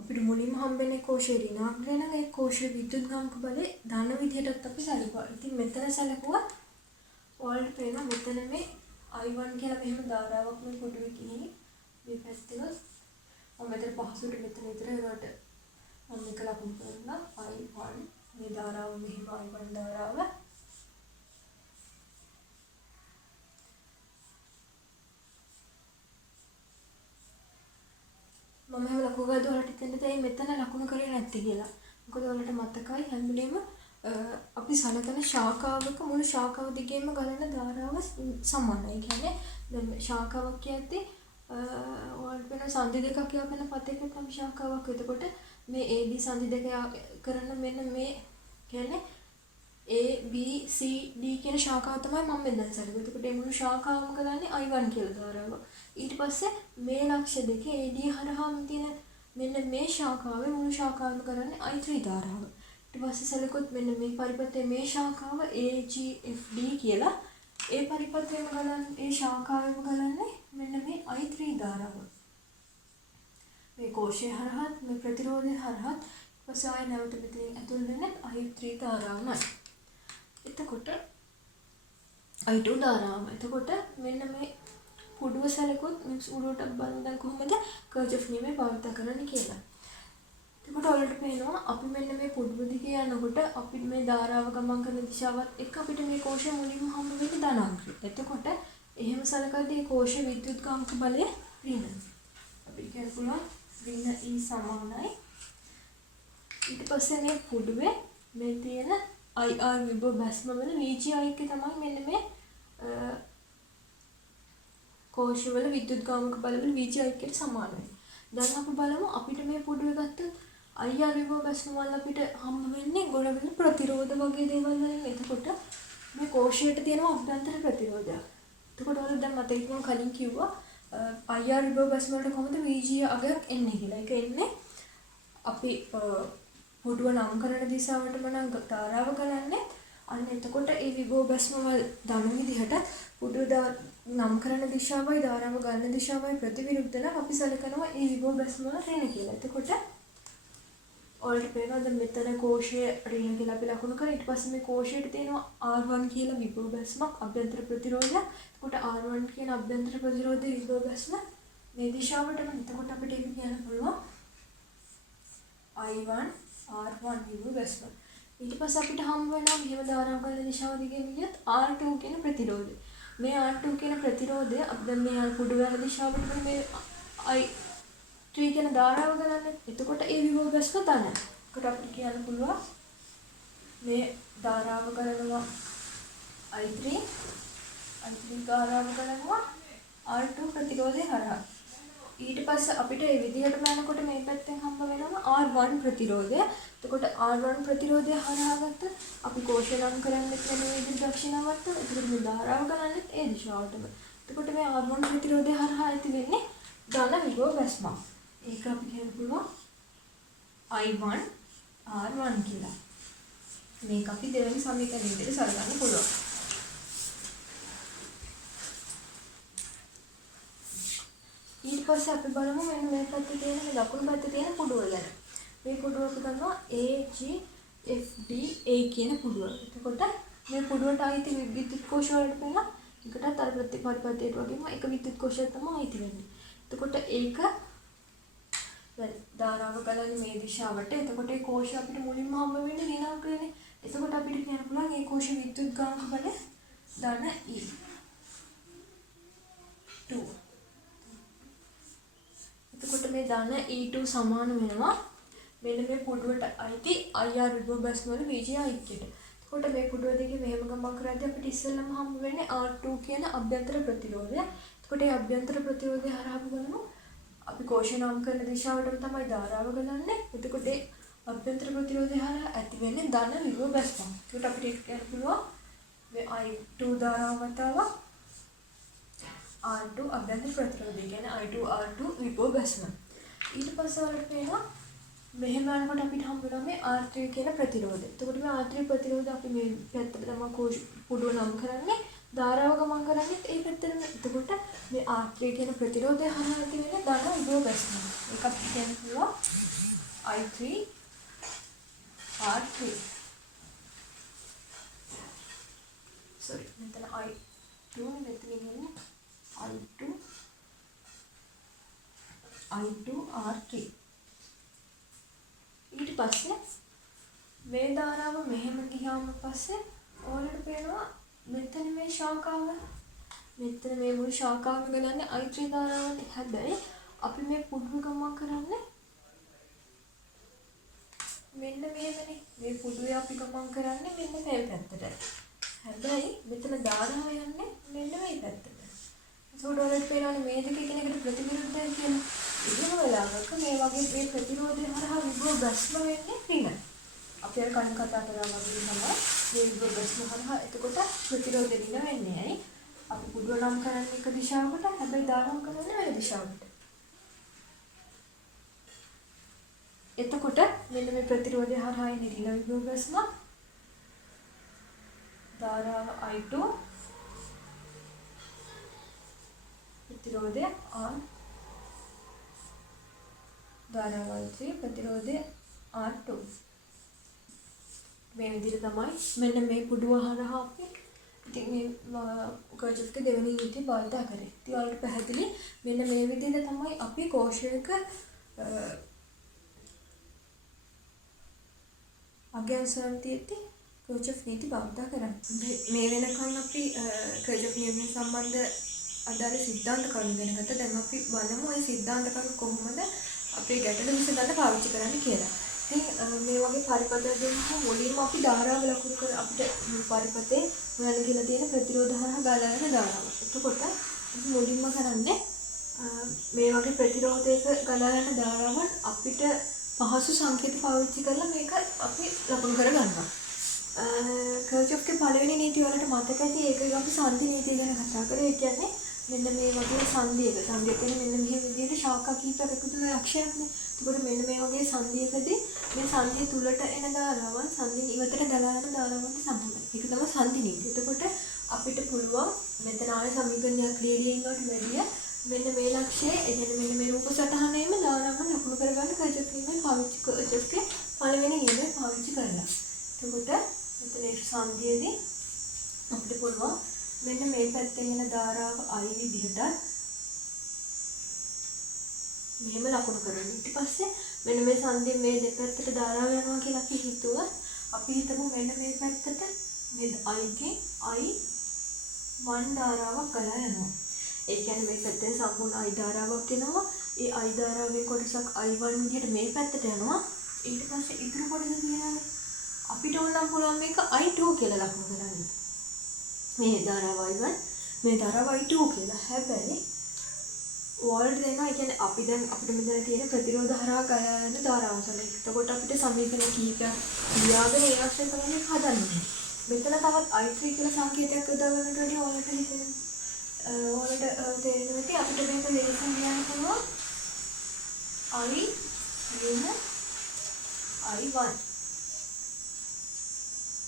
අපිට මුලින්ම හම්බෙන්නේ කෝෂයේ ඍණාග්‍රය නම් ඒ කෝෂයේ විද්‍යුත් ගාමක බලය ධන විදිහටත් අපි සැලකුවා. ඉතින් මෙතන සැලකුවා ඔයාලට පේනවා මෙතන මේ I1 කියලා මෙහෙම ධාරාවක් මේ පුඩුවේ ගිහින් මේ පැත්තේ මම මෙතන පහසුට මෙතන විතර ඒකට මම මේක ලකුණු කරනවා I1 මේ ධාරාව මෙහෙම I1 ධාරාව මම එහෙම ලකුණු කරද්දී ඔයාලට හිතෙන්නේ තේ මෙතන ලකුණු කරේ නැත්තේ කියලා. මොකද ඔයාලට මතකයි හැම වෙලේම අපි සලකන ශාඛාවක මුළු ශාඛාව දිගේම ගලන ධාරාව සමානයි. ඒ කියන්නේ දැන් ශාඛාවක් කියද්දී ඔයාලට වෙන සංදි දෙකක් යවන පතේක තමයි ශාඛාවක්. එතකොට මේ AB සංදි දෙක කරන මෙන්න මේ කියන්නේ ABCD කියන ශාඛාව තමයි මම මෙතන සැලකුවේ. එතකොට මේ මුළු ශාඛාවම ගලන්නේ I1 කියලා ධාරාව. ඊට පස්සේ මේ ලක්ෂ දෙකේ AD හරහාම තියෙන මෙන්න මේ ශාඛාවේ මුළු ශාඛාවම කරන්නේ I3 ධාරාව. ඊට පස්සේ සැලකුවොත් මෙන්න මේ පරිපථයේ මේ ශාඛාව AGFD කියලා ඒ පරිපථයේම ගලන්නේ ඒ ශාඛාවෙම ගලන්නේ මෙන්න මේ I3 ධාරාව. මේ කෝෂය හරහත් මේ ප්‍රතිරෝධය හරහත් පස්සේ ආය නැවත මෙතනින් ඇතුල් වෙන්නේ I3 ධාරාවමයි. එතකොට I2 ධාරාවම. එතකොට මෙන්න මේ පුඩුව සැලකුවොත් මේ උඩට බලන්න දැන් කොහොමද කර්චොෆ් නියමය භාවිත කරන්න කියලා. එතකොට ඔයාලට පේනවා අපි මෙන්න මේ පුඩුව දිගේ යනකොට අපි මේ ධාරාව ගමන් කරන දිශාවත් එක්ක අපිට මේ කෝෂය මුලින්ම හම්බ වෙන්නේ ධනාංශය. එතකොට එහෙම සලකද්දී කෝෂයේ විද්‍යුත් ගාමක බලය ඍණ. අපිට කියන්න පුළුවන් ඍණ E සමානයි. ඊට පස්සේ මේ පුඩුවේ මේ තියෙන IR විභව බැස්ම වල VGI එක තමයි මෙන්න මේ කෝෂවල විද්‍යුත් ගාමක බලවල VGI එකට සමාන වෙන්නේ. දැන් අපි බලමු අපිට මේ පුඩුවේ ගත්තොත් IR විභව බැස්ම වල අපිට හම්බ වෙන්නේ ගොඩවිල ප්‍රතිරෝධ වගේ දේවල් වලින්. එතකොට මේ කෝෂයට තියෙන අභ්‍යන්තර ප්‍රතිරෝධයක්. එතකොට ඔයාලා දැන් මතක මම කලින් කිව්වා IR විභව බැස්ම වලට කොහොමද VGI අගයක් එන්නේ කියලා. ඒක එන්නේ අපි පුඩුව නම් කරන දිශාවටම නම් ධාරාව ගලන්නේ. අන්න එතකොට ඒ විභව බැස්ම වල ධන විදිහට පුඩුව නම් කරන දිශාවයි ධාරාව ගන්න දිශාවයි ප්‍රතිවිරුද්ධ නම් අපි සලකනවා ඒ විභව බැස්ම වල ඍණ කියලා. එතකොට ඔයාලට පේනවා දැන් මෙතන කෝෂයේ ඍණ කියලා අපි ලකුණු කරා. ඊට පස්සේ මේ කෝෂයට තියෙනවා R1 කියලා විභව බැස්මක් අභ්‍යන්තර ප්‍රතිරෝධය. එතකොට R1 කියන අභ්‍යන්තර ප්‍රතිරෝධයේ විභව බැස්ම මේ දිශාවටම. එතකොට අපිට ඒක කියන්න පුළුවන් I1 R1 විභව බැස්ම. ඊට පස්සේ අපිට හම්බ වෙනවා මෙහෙම ධාරාව ගන්න දිශාව දිගේ ගියත් R2 කියන ප්‍රතිරෝධය. මේ R2 කියන ප්‍රතිරෝධය අපි දැන් මේ පුඩුව යන දිශාවට මේ I3 කියන ධාරාව ගන්නන්නේ. එතකොට ඒ විභව බැස්ම ධන. ඒකට අපිට කියන්න පුළුවන් මේ ධාරාව ගන්නවා I3 ධාරාව ගන්නවා R2 ප්‍රතිරෝධය හරහා. ඊට පස්සේ අපිට මේ විදිහටම යනකොට මේ පැත්තෙන් හම්බ වෙනවා R1 ප්‍රතිරෝධය. එතකොට R1 ප්‍රතිරෝධය හරහා ගත්තොත් අපි කෝෂය නම් කරන්නේ මේ විදිහට දක්ෂිනාවට. එතකොට මේ ධාරාව ගන්නන්නේ ඒ දිශාවටම. එතකොට මේ R1 ප්‍රතිරෝධය හරහා ඇති වෙන්නේ ධන විභව බැස්මක්. ඒක අපි කියන්න පුළුවන් I1 R1 කියලා. මේක අපි දෙවෙනි සමීකරණය විදිහට සලකන්න පුළුවන්. ඊට පස්සේ අපි බලමු මෙන්න මේ පැත්තේ තියෙන මේ දකුණු පැත්තේ තියෙන පුඩුව ගැන. මේ පුඩුව අපි ගන්නවා AGFD A කියන පුඩුව. එතකොට මේ පුඩුවට අයිති විද්‍යුත් කෝෂ වලට වෙන එකටත් අර ප්‍රතිපරිපත්තියට වගේම එක විද්‍යුත් කෝෂයක් තමයි අයිති වෙන්නේ. එතකොට ඒක දැන් ධාරාව ගලන්නේ මේ දිශාවට. එතකොට ඒ කෝෂය අපිට මුලින්ම හම්බ වෙන්නේ ඍණාංකයනේ. එතකොට අපිට කියන්න පුළුවන් මේ කෝෂ විද්‍යුත් ගාංක බල ධන E2. එතකොට මේ ධන E2 සමාන වෙනවා මෙන්න මේ පුඩුවට අයිති IR විභව බැස්ම වල BG ඓක්‍යයට. එතකොට මේ පුඩුව දෙකේ මෙහෙම ගමන් කරද්දී අපිට ඉස්සෙල්ලම හම්බ වෙන්නේ R2 කියන අභ්‍යන්තර ප්‍රතිරෝධය. එතකොට මේ අභ්‍යන්තර ප්‍රතිරෝධය හරහා අපි බලමු අපි කෝෂ නම් කරන දිශාවටම තමයි ධාරාව ගලන්නේ. එතකොට ඒ අභ්‍යන්තර ප්‍රතිරෝධය හරහා ඇති වෙන්නේ ධන විභව බැස්ම. එතකොට අපිට කියන්න පුළුවන් මේ I2 ධාරාව වතාව R2 අභ්‍යන්තර ප්‍රතිරෝධය කියන්නේ I2 R2 විභව බැස්ම. ඊට පස්සේ වලට වෙනවා මෙහෙම යනකොට අපිට හම්බ වෙනවා මේ R3 කියන ප්‍රතිරෝධය. එතකොට මේ R3 ප්‍රතිරෝධය අපි මේ පැත්තට තමයි කෝෂ පුඩුව නම් කරන්නේ. ධාරාව ගමන් කරන්නේ ඒ පැත්තටම. එතකොට මේ R3 කියන ප්‍රතිරෝධය හරහා ඇති වෙන ධන විභව බැස්ම. ඒක අපි කියන්න පුළුවන් I3 R3. sorry මෙතන I2 මෙතන ඉන්නේ I2 R3. ඊට පස්සේ මේ ධාරාව මෙහෙම ගියාම පස්සේ ඕලට පේනවා මෙතන මේ ශාඛාව මෙතන මේ මුළු ශාඛාවම ගලන්නේ I3 ධාරාවනේ. හැබැයි අපි මේ පුඩුව ගමන් කරන්නේ මෙන්න මෙහෙමනේ. මේ පුඩුවේ අපි ගමන් කරන්නේ මෙන්න මේ පැත්තට. හැබැයි මෙතන ධාරාව යන්නේ මෙන්න මේ පැත්තට. ඒකට ඔයාලට පේනවනේ මේ දෙක එකිනෙකට ප්‍රතිවිරුද්ධයි කියලා. ඉතින් වෙලාවක මේ වගේ මේ ප්‍රතිරෝධය හරහා විභව බැස්ම වෙන්නේ ඍණ. අපි අර කලින් කතා කරා වගේ තමයි මේ විභව බැස්ම හරහා එතකොට ප්‍රතිරෝධය ඍණ වෙන්නේ. ඇයි? අපි පුඩුව නම් කරන්නේ එක දිශාවකට, හැබැයි ධාරාව කරන්නේ වෙන දිශාවකට. එතකොට මෙන්න මේ ප්‍රතිරෝධය හරහා එන්නේ ඍණ විභව බැස්ම. ධාරාව I2 ප්‍රතිරෝධය R ධාරාව I3 ප්‍රතිරෝධය R2. මේ විදිහට තමයි මෙන්න මේ පුඩුව හරහා අපි ඉතින් මේ කර්චොෆ්ක දෙවෙනි නීතිය භාවිත කරේ. ඉතින් ඔයාලට පැහැදිලි මෙන්න මේ විදිහට තමයි අපි කෝෂයක අගයන්සන්තියේදී කර්චොෆ් නීති භාවිත කරන්නේ. මේ වෙනකන් අපි කර්චොෆ් නියමය සම්බන්ධ අදාළ සිද්ධාන්ත කරුණු ගැන ගත්තා. දැන් අපි බලමු මේ සිද්ධාන්ත කරුණු කොහොමද අපේ ගැටලු විසඳන්න පාවිච්චි කරන්න කියලා. ඉතින් මේ වගේ පරිපථ දෙන්න මුලින්ම අපි ධාරාව ලකුණු කර අපිට පරිපථේ ඔයාලා කියලා තියෙන ප්‍රතිරෝධ හරහා ගලන ධාරාව. එතකොට අපි මුලින්ම කරන්නේ මේ වගේ ප්‍රතිරෝධයක ගලන ධාරාවන් අපිට පහසු සංකේත පාවිච්චි කරලා මේක අපි ලකුණු කර ගන්නවා. කර්චොෆ්ගේ පළවෙනි නීතිය වලට මතක ඇති ඒක අපි සංධි නීතිය ගැන කතා කරේ. ඒ කියන්නේ මෙන්න මේ වගේ සංධියක කියන්නේ මෙන්න මෙහෙම විදිහට ශාඛා කීපයක් එකතු වෙන ලක්ෂණයක්නේ. එතකොට මෙන්න මේ වගේ සංධියකදී මේ සංධිය තුලට එන ධාරාවන් සංධිය ඉවතට ගලා යන ධාරාවන්ට සමානයි. ඒක තමයි සංධි නීතිය. එතකොට අපිට පුළුවන් මෙතන ආයේ සමීකරණයක් ක්ලියරින් වලට වැඩිය මෙන්න මේ ලක්ෂයේ එදින මෙන්න මේ රූප සටහනේම ධාරාවන් ලකුණු කරගන්න කර්චොෆ්ගේ පාවිච්චි කර්චොෆ්ගේ පළවෙනි නියමය පාවිච්චි කරලා. එතකොට මෙතන සංධියේදී අපිට පුළුවන් මෙන්න මේ පැත්තේ එන ධාරාව I විදිහට මෙහෙම ලකුණු කරගන්න. ඊට පස්සේ මෙන්න මේ සංධියේ මේ දෙපැත්තට ධාරාව යනවා කියලා අපි හිතුවා. අපි හිතමු මෙන්න මේ පැත්තට මේ I ගේ I1 ධාරාවක් ගලා යනවා. ඒ කියන්නේ මේ පැත්තෙන් සම්පූර්ණ I ධාරාවක් එනවා. ඒ I ධාරාවේ කොටසක් I1 විදිහට මේ පැත්තට යනවා. ඊට පස්සේ ඉතුරු කොටස තියෙනවානේ. අපිට ඕන නම් පුළුවන් මේක I2 කියලා ලකුණු කරන්න. මේ ධාරාව I1 මේ ධාරාව I2 කියලා. හැබැයි ඕල්ඩ් දෙනවා. ඒ කියන්නේ අපි දැන් අපිට මෙතන තියෙන ප්‍රතිරෝධ හරහා ගලා යන ධාරාවසල. එතකොට අපිට සමීකරණ කීපයක් ලියාගෙන ඒ ආශ්‍රය තමයි හදන්නේ. මෙතන තවත් I3 කියලා සංකේතයක් යොදා ගන්නට වඩා ඕලට තේරෙනවා අපිට මේක දෙකෙන් ලියන්න පුළුවන් I ඍණ I1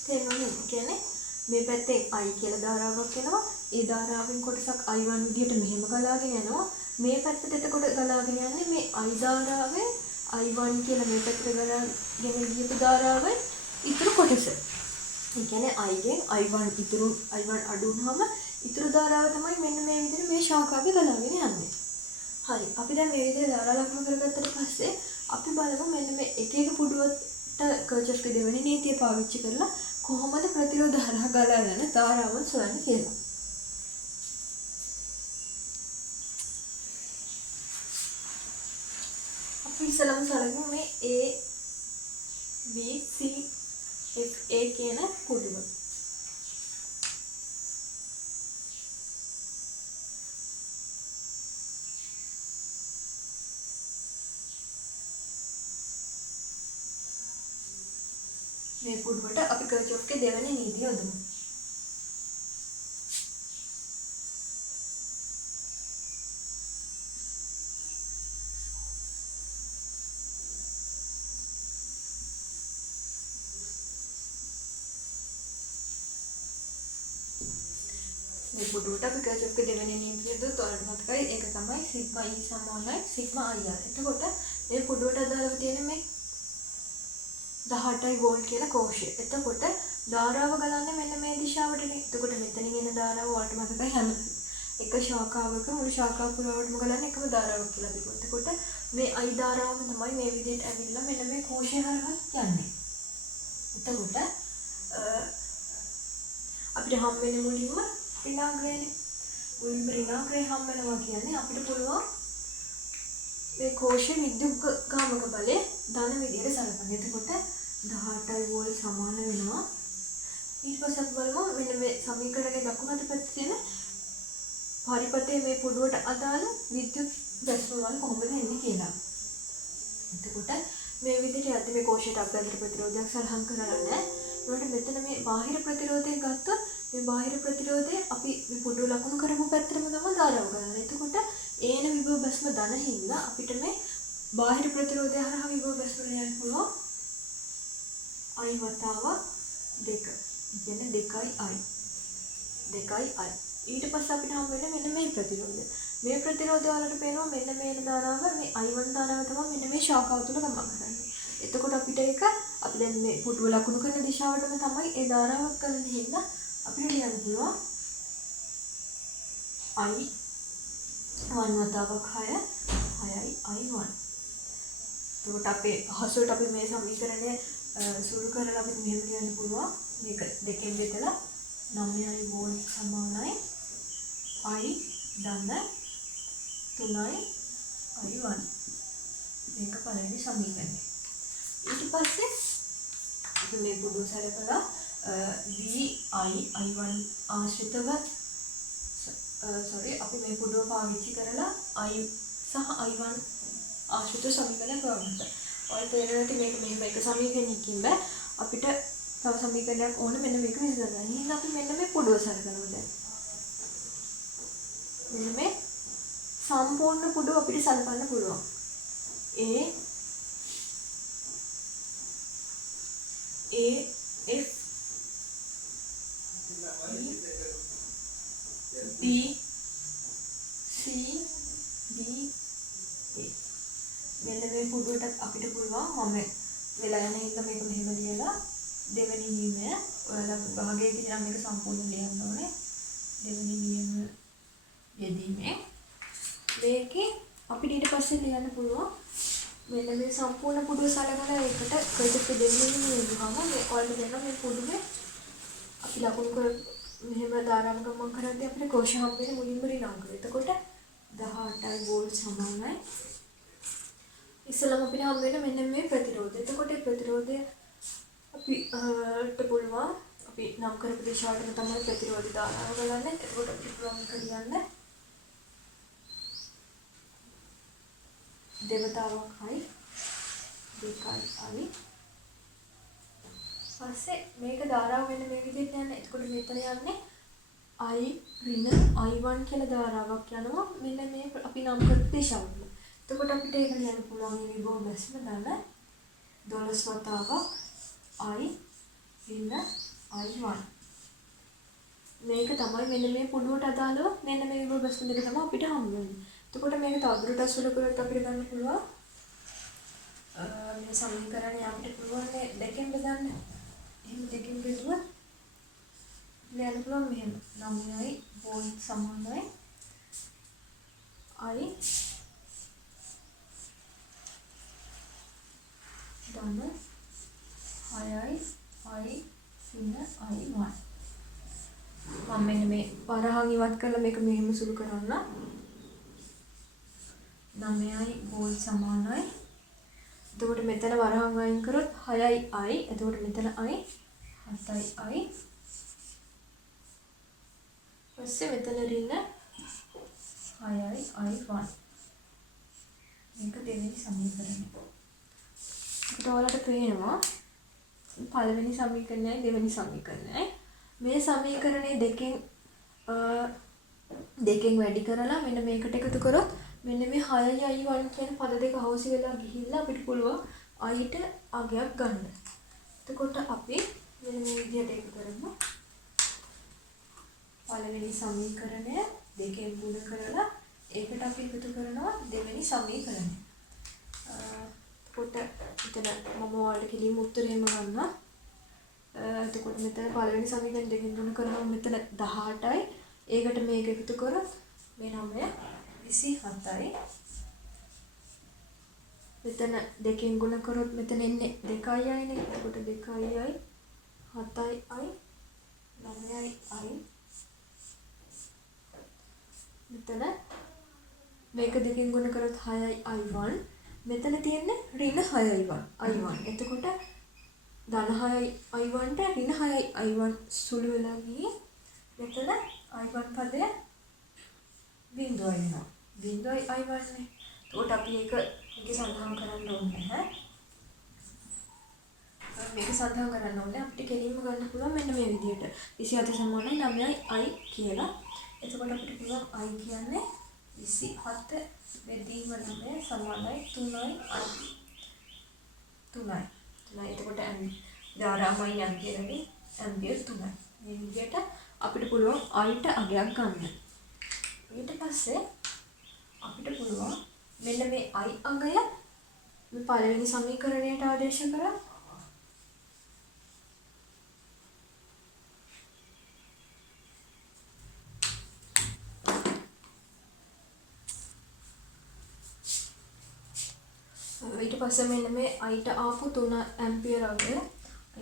තේරුණාද? කියන්නේ මේ පැත්තේ I කියලා ධාරාවක් එනවා. ඒ ධාරාවෙන් කොටසක් I1 විදිහට මෙහෙම ගලාගෙන යනවා. මේ පැත්තට එතකොට ගලාගෙන යන්නේ මේ I ධාරාවේ I1 කියලා මේ පැත්තට ගලාගෙන ගියපු ධාරාවේ ඉතුරු කොටස. ඒ කියන්නේ I ගෙන් I1 ඉතුරු I1 අඩු වුනහම ඉතුරු ධාරාව තමයි මෙන්න මේ විදිහට මේ ශාඛාවේ ගලාගෙන යන්නේ. හරි. අපි දැන් මේ විදිහට ධාරා ලක්ෂණ කරගත්තට පස්සේ අපි බලමු මෙන්න මේ එක එක පුඩුවට කර්චොෆ්ගේ දෙවෙනි නීතිය පාවිච්චි කරලා කොහොමද ප්‍රතිරෝධ හරහා ගලා යන ධාරාවන් සොයන්නේ කියලා. අපි ඉස්සලම සලකමු මේ A B C F A කියන පුඩුව. මේ පුඩුවට අපි කර්චොෆ්ගේ දෙවෙනි නීතිය යොදමු. මේ පුඩුවට අපි කර්චොෆ්ගේ දෙවෙනි නීතිය යොදුවොත් ඔයාලට මතකයි ඒක තමයි සිග්මා E සමානයි සිග්මා IR. එතකොට මේ පුඩුවට අදාළව තියෙන මේ 18 වෝල්ට් කියලා කෝෂය. එතකොට ධාරාව ගලන්නේ මෙන්න මේ දිශාවටනේ. එතකොට මෙතනින් එන ධාරාව වලට මතකයි හැම එක ශාඛාවක මුළු ශාඛාව පුරාවටම ගලන්නේ එකම ධාරාවක් කියලා තිබුණා. එතකොට මේ I ධාරාව තමයි මේ විදිහට ඇවිල්ලා මෙන්න මේ කෝෂය හරහා යන්නේ. එතකොට අපිට හම් වෙන්නේ මුලින්ම ඍණාග්‍රයනේ. මුලින්ම ඍණාග්‍රය හම් වෙනවා කියන්නේ අපිට පුළුවන් මේ කෝෂයේ විද්‍යුත්ගාමක බලය ධන විදිහට සලකන්න. එතකොට 18 වෝල්ට් සමාන වෙනවා. ඊට පස්සේ අපි බලමු මෙන්න මේ සමීකරණයේ දකුණු අත පැත්තේ තියෙන පරිපථයේ මේ පුඩුවට අදාළ විද්‍යුත් බැස්ම වල කොහොමද එන්නේ කියලා. එතකොට මේ විදිහට යද්දි මේ කෝෂයට අභ්‍යන්තර ප්‍රතිරෝධයක් සලහන් කරලා නැහැ. ඒකට මෙතන මේ බාහිර ප්‍රතිරෝධය ගත්තොත් මේ බාහිර ප්‍රතිරෝධය අපි මේ පුඩුව ලකුණු කරපු පැත්තටම තමයි ධාරාව ගන්න. එතකොට ඒන විභව බැස්ම ධන හින්දා අපිට මේ බාහිර ප්‍රතිරෝධය හරහා විභව බැස්ම යන්න පුළුවන් I වතාව 2. කියන්නේ 2I. ඊට පස්සේ අපිට හම් වෙන්නේ මෙන්න මේ ප්‍රතිරෝධය. මේ ප්‍රතිරෝධය වලට පේනවා මෙන්න මේ ධාරාව මේ I1 ධාරාව තමයි මෙන්න මේ ශාඛාව තුල ගමන් කරන්නේ. එතකොට අපිට ඒක අපි දැන් මේ පුටුව ලකුණු කරන දිශාවටම තමයි ඒ ධාරාවක් ගන්න හින්දා අපිට ලියන්න පුළුවන් I1 වතාවක් 6යි I1. එතකොට අපේ හසුවට අපි මේ සමීකරණය සුළු කරලා අපිට මෙහෙම ලියන්න පුළුවන්. මේක දෙකෙන් බෙදලා 9යි වෝල්ට් සමානයි I ධන 3යි I1. මේක පළවෙනි සමීකරණය. ඊට පස්සේ අපි මේ පුඩුව සලකලා VI I1 ආශ්‍රිතව අපි මේ පුඩුව පාවිච්චි කරලා I සහ I1 ආශ්‍රිත සමීකරණ ගන්නවා. ඔයාලට තේරෙන්නේ මේක මෙහෙම එක සමීකරණයකින් බෑ. අපිට තව සමීකරණයක් ඕන මෙන්න මේක විසඳන්න. එහෙනම් අපි මෙන්න මේ පුඩුව සලකනවා දැන්. මෙන්න මේ සම්පූර්ණ පුඩුව අපිට සලකන්න පුළුවන්. A F B C D A. මෙන්න මේ පුඩුවට අපිට පුළුවන් මම වෙලා යන එක මේක මෙහෙම ලියලා දෙවෙනි නියමය ඔයාලා භාගයේ කියලා මේක සම්පූර්ණ ලියන්න ඕනේ. දෙවෙනි නියම යෙදීමේ මේකේ අපිට ඊට පස්සේ ලියන්න පුළුවන් මෙන්න මේ සම්පූර්ණ පුඩුව සලකලා ඒකට කර්චොෆ්ගේ දෙවෙනි නියම ගහම මේ ඔයාලා දෙන මේ පුඩුවේ අපි ලකුණු කර මෙහෙම ධාරාව ගමන් කරද්දී අපිට කෝෂ හම් වෙන්නේ මුලින්ම ඍණාංගය. එතකොට 18 වෝල්ට් සමානයි. ඉස්සෙල්ලාම අපිට හම් වෙන්නේ මෙන්න මේ ප්‍රතිරෝධය. එතකොට ඒ ප්‍රතිරෝධය අපිට පුළුවන් අපි නම් කරපු දිශාවටම තමයි ප්‍රතිරෝධ ධාරාව ගලන්නේ. එතකොට අපිට පුළුවන් කියන්න දෙවතාවක්යි 2I. පස්සේ මේක ධාරාව වෙන මේ විදිහට යන්නේ. එතකොට මෙතන යන්නේ I ඍණ I1 කියලා ධාරාවක් යනවා. මෙන්න මේ අපි නම් කරපු දිශාවට. එතකොට අපිට ඒක ලියන්න පුළුවන් මේ විභව බැස්ම දාන 12 වතාවක් I ඍණ I1. මේක තමයි මෙන්න මේ පුළුවට අදාළව මෙන්න මේ විභව බැස්ම දෙක තමයි අපිට හම්බ වෙන්නේ. එතකොට මේක තවදුරටත් සුළු කරොත් අපිට ගන්න පුළුවන් මේ සමීකරණය අපිට පුළුවන් දෙකෙන් බෙදන්න. එහෙනම් දෙකෙන් බෙදුවොත් ලියන්න පුළුවන් මෙහෙම 9යි වෝල්ට් සමානයි I ධන 6යි I ඍණ I1. මම මෙන්න මේ වරහන් ඉවත් කරලා මේක මෙහෙම සුළු කරන්න. 9යි වෝල්ට් සමානයි. එතකොට මෙතන වරහන් අයින් කරොත් 6යි I. එතකොට මෙතන I 7යි I. ඊපස්සේ මෙතන ඍණ 6යි I1. මේක දෙවෙනි සමීකරණය. ඒකට ඔයාලට පේනවා පළවෙනි සමීකරණයයි දෙවෙනි සමීකරණයයි මේ සමීකරණේ දෙකෙන් වැඩි කරලා මෙන්න මේකට එකතු කරොත් මෙන්න මේ 6යි I1 කියන පද දෙක අහෝසි වෙලා ගිහිල්ලා අපිට පුළුවන් I ට අගයක් ගන්න. එතකොට අපි මෙන්න මේ විදිහට එකතු කරමු. පළවෙනි සමීකරණය දෙකෙන් ගුණ කරලා ඒකට අපි එකතු කරනවා දෙවෙනි සමීකරණය. එතකොට මෙතන මම ඔයාලට කිලිම උත්තරේම ගන්නවා. එතකොට මෙතන පළවෙනි සමීකරණය දෙකෙන් ගුණ කරනවා මෙතන 18යි. ඒකට මේක එකතු කරොත් මේ 9 27යි. මෙතන දෙකෙන් ගුණ කරොත් මෙතන එන්නේ 2යි නේ. එතකොට 2යි 7යි 9යි I. මෙතන මේක දෙකෙන් ගුණ කරොත් 6යි I1. මෙතන තියෙන්නේ ඍණ 6යි I1. එතකොට ධන 6යි I1 ට ඍණ 6යි I1 සුළු වෙලා ගියේ මෙතන I1 පදය බිඳුවයි වෙනවා. බිඳුවයි I1 නේ. එතකොට අපි මේක සඳහන් කරන්න ඕනේ නැහැ. මේක සඳහන් කරන්න ඕනේ අපිට කෙලින්ම ගන්න පුළුවන් මෙන්න මේ විදිහට 27 සමානයි 9යි I කියලා. එතකොට අපිට පුළුවන් I කියන්නේ 27 බෙදීම 9 සමානයි 3යි I. 3යි. එතකොට ධාරාමය යන්ත්‍රයේ ඇම්පියර් 3යි. මේ විදිහට අපිට පුළුවන් I ට අගයක් ගන්න. ඊට පස්සේ අපිට පුළුවන් මෙන්න මේ I අගය මේ පළවෙනි සමීකරණයට ආදේශ කරා. ඊට පස්සේ මෙන්න මේ I ට ආපු 3 ඇම්පියර් අගය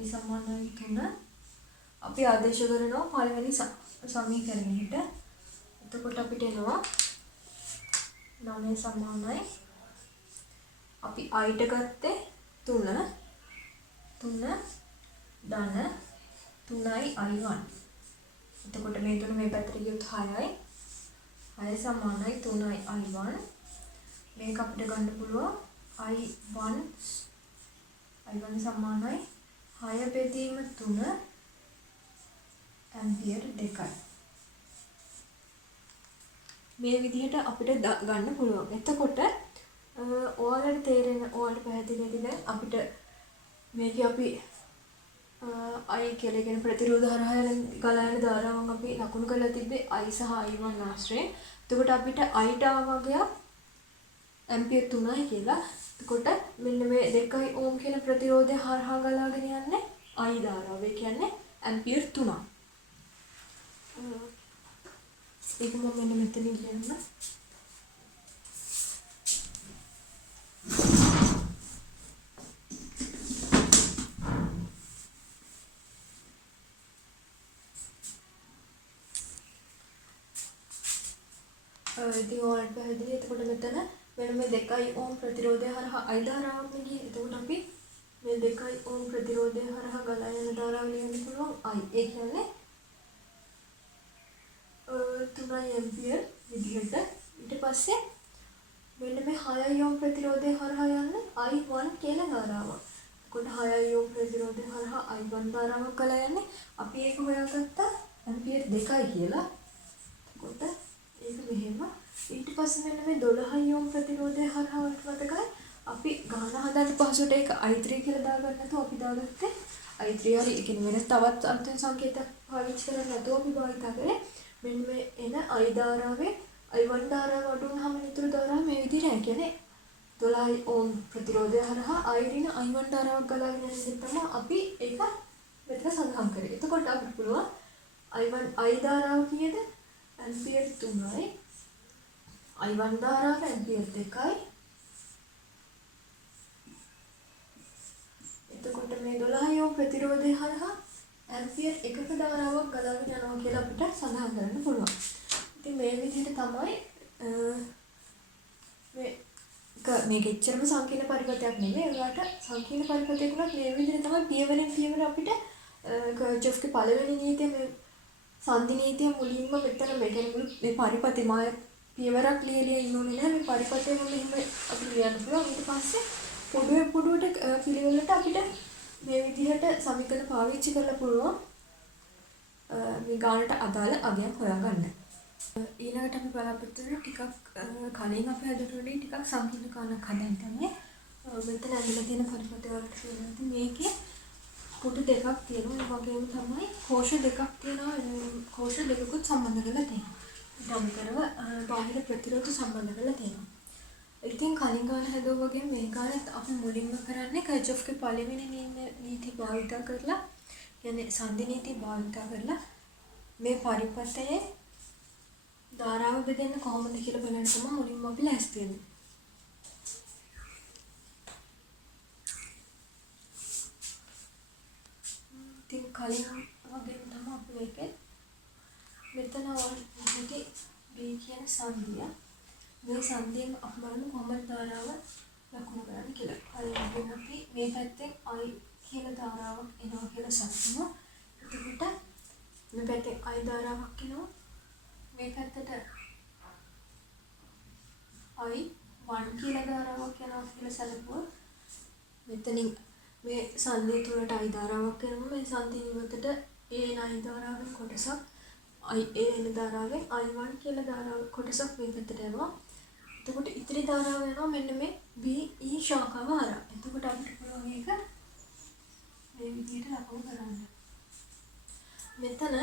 I සමානයි 3 අපි ආදේශ කරනවා පළවෙනි සමීකරණයට. එතකොට අපිට එනවා 9 සමානයි අපි I ට ගත්තේ 3 ධන 3යි I1. එතකොට මේ තුන මේ පැත්තට ගියොත් 6යි 6 සමානයි 3යි I1. මේක අපිට ගන්න පුළුවන් I1 සමානයි 6 බෙදීම 3 ඇම්පියර් 2යි. මේ විදිහට අපිට ගන්න පුළුවන්. එතකොට ඔයාලට තේරෙන ඔයාලට පැහැදිලිද දැන් අපිට මේකේ අපි I කියලා කියන ප්‍රතිරෝධ හරහා ගලා යන ධාරාවන් අපි ලකුණු කරලා තිබ්බේ I සහ I1 ආශ්‍රයෙන්. එතකොට අපිට I ට ආවගේ ඇම්පියර් 3යි කියලා. එතකොට මෙන්න මේ 2 ඕම් කියන ප්‍රතිරෝධය හරහා ගලාගෙන යන්නේ I ධාරාව. ඒ කියන්නේ ඇම්පියර් 3ක්. ඒක මම මෙන්න මෙතනින් ලියන්න. ඉතින් ඔයාලට පැහැදිලි. එතකොට මෙතන මෙන්න මේ 2 ඕම් ප්‍රතිරෝධය හරහා I ධාරාවක් නෙගියේ. එතකොට අපි මේ 2 ඕම් ප්‍රතිරෝධය හරහා ගලා යන ධාරාව ලියන්න පුළුවන් I. ඒ කියන්නේ 3 ඇම්පියර් විදිහට. ඊට පස්සේ මෙන්න මේ 6 ඕම් ප්‍රතිරෝධය හරහා යන්නේ I1 කියලා ධාරාවක්. එතකොට 6 ඕම් ප්‍රතිරෝධය හරහා I1 ධාරාවක් ගලා යන්නේ අපි ඒක හොයාගත්තා ඇම්පියර් 2යි කියලා. එතකොට ඒක මෙහෙම. ඊට පස්සේ මෙන්න මේ 12 ඕම් ප්‍රතිරෝධය හරහා මතකයි අපි ගාන හදන්න පහසුවට ඒක I3 කියලා දාගන්න නැතුව අපි දාගත්තේ I3 හරි ඒ කියන්නේ වෙනස් තවත් අන්තිම සංකේතයක් පාවිච්චි කරන්නේ නැතුව අපි භාවිත කරේ මෙන්න මේ එන I ධාරාවේ I1 ධාරාව අඩු වුණාම ඉතුරු ධාරාව මේ විදිහට නැහැ. කියන්නේ 12 ඕම් ප්‍රතිරෝධය හරහා I1 ධාරාවක් ගලාගෙන යන ඉතින් තමයි අපි ඒක මෙතන සඳහන් කරේ. එතකොට අපිට පුළුවන් I ධාරාව කීයද? ඇම්පියර් 3යි. I1 ධාරාව ඇම්පියර් 2යි. එතකොට මේ 12 ඕම් ප්‍රතිරෝධය හරහා ඇම්පියර් 1ක ධාරාවක් ගලාගෙන යනවා කියලා අපිට සඳහන් කරන්න පුළුවන්. ඉතින් මේ විදිහට තමයි මේක එච්චරම සංකීර්ණ පරිපථයක් නෙමෙයි. ඒකට සංකීර්ණ පරිපථයක් වුණත් මේ විදිහට තමයි පියවරෙන් පියවර අපිට කර්චොෆ්ගේ පළවෙනි නීතිය මේ සංදි නීතිය මුලින්ම මෙතන මේ පරිපථය මා පියවරක් ලියලා ඉන්න ඕනේ නෑ. මේ පරිපථය මුලින් එහෙම අපිට ලියන්න පුළුවන්. ඊට පස්සේ පොඩුවට පිළිවෙලට අපිට මේ විදිහට සමීකරණ පාවිච්චි කරලා පුළුවන් මේ ගානට අදාළ අගයක් හොයාගන්න. ඊළඟට අපි බලාපොරොත්තු වෙන ටිකක් කලින් අපි හදුනේ ටිකක් සංකීර්ණ කාණක් හදන්න තමයි මෙතන ඇදලා තියෙන පරිපථය වලට කියනවා. මේකේ පුටු දෙකක් තියෙනවා. ඒ වගේම තමයි කෝෂ දෙකක් තියෙනවා. කෝෂ දෙකකුත් සම්බන්ධ කරලා තියෙනවා. ඊටමතරව බාහිර ප්‍රතිරෝධ සම්බන්ධ කරලා තියෙනවා. ඉතින් කලින් ගාන හැදුවා වගේ මේ ගානත් අපි මුලින්ම කරන්නේ කර්චොෆ්ගේ පළවෙනි නීති භාවිත කරලා කියන්නේ සංදි නීති භාවිත කරලා මේ පරිපථයේ ධාරාව බෙදෙන්න කොහොමද කියලා බලන්න තමයි මුලින්ම අපි ලෑස්ති වෙන්නේ. ඉතින් කලින් වගේම තමයි අපි මේකේ මෙතන ඔයගෙ B කියන සංදිය මේ සංදියෙන් අපි බලමු කොහොමද ධාරාව ලකුණු කරන්නේ කියලා. කලින් වගේම අපි මේ පැත්තෙන් I කියලා ධාරාවක් එනවා කියලා සැලකුණා. එතකොට මේ පැත්තෙන් I ධාරාවක් එනවා. මේ පැත්තට I1 කියලා ධාරාවක් යනවා කියලා සැලකුවා. මෙතනින් මේ සංදිය තුලට I ධාරාවක් එනවා. මේ සංදිය නිවතට A I ධාරාවෙන් කොටසක් I එන ධාරාවෙන් I1 කියලා ධාරාව කොටසක් මේ පැත්තට යනවා. එතකොට ඉතිරි ධාරාව යනවා මෙන්න මේ B E ශාඛාව හරහා. එතකොට අපිට පුළුවන් මේක මේ විදිහට ලකුණු කරන්න. මෙතන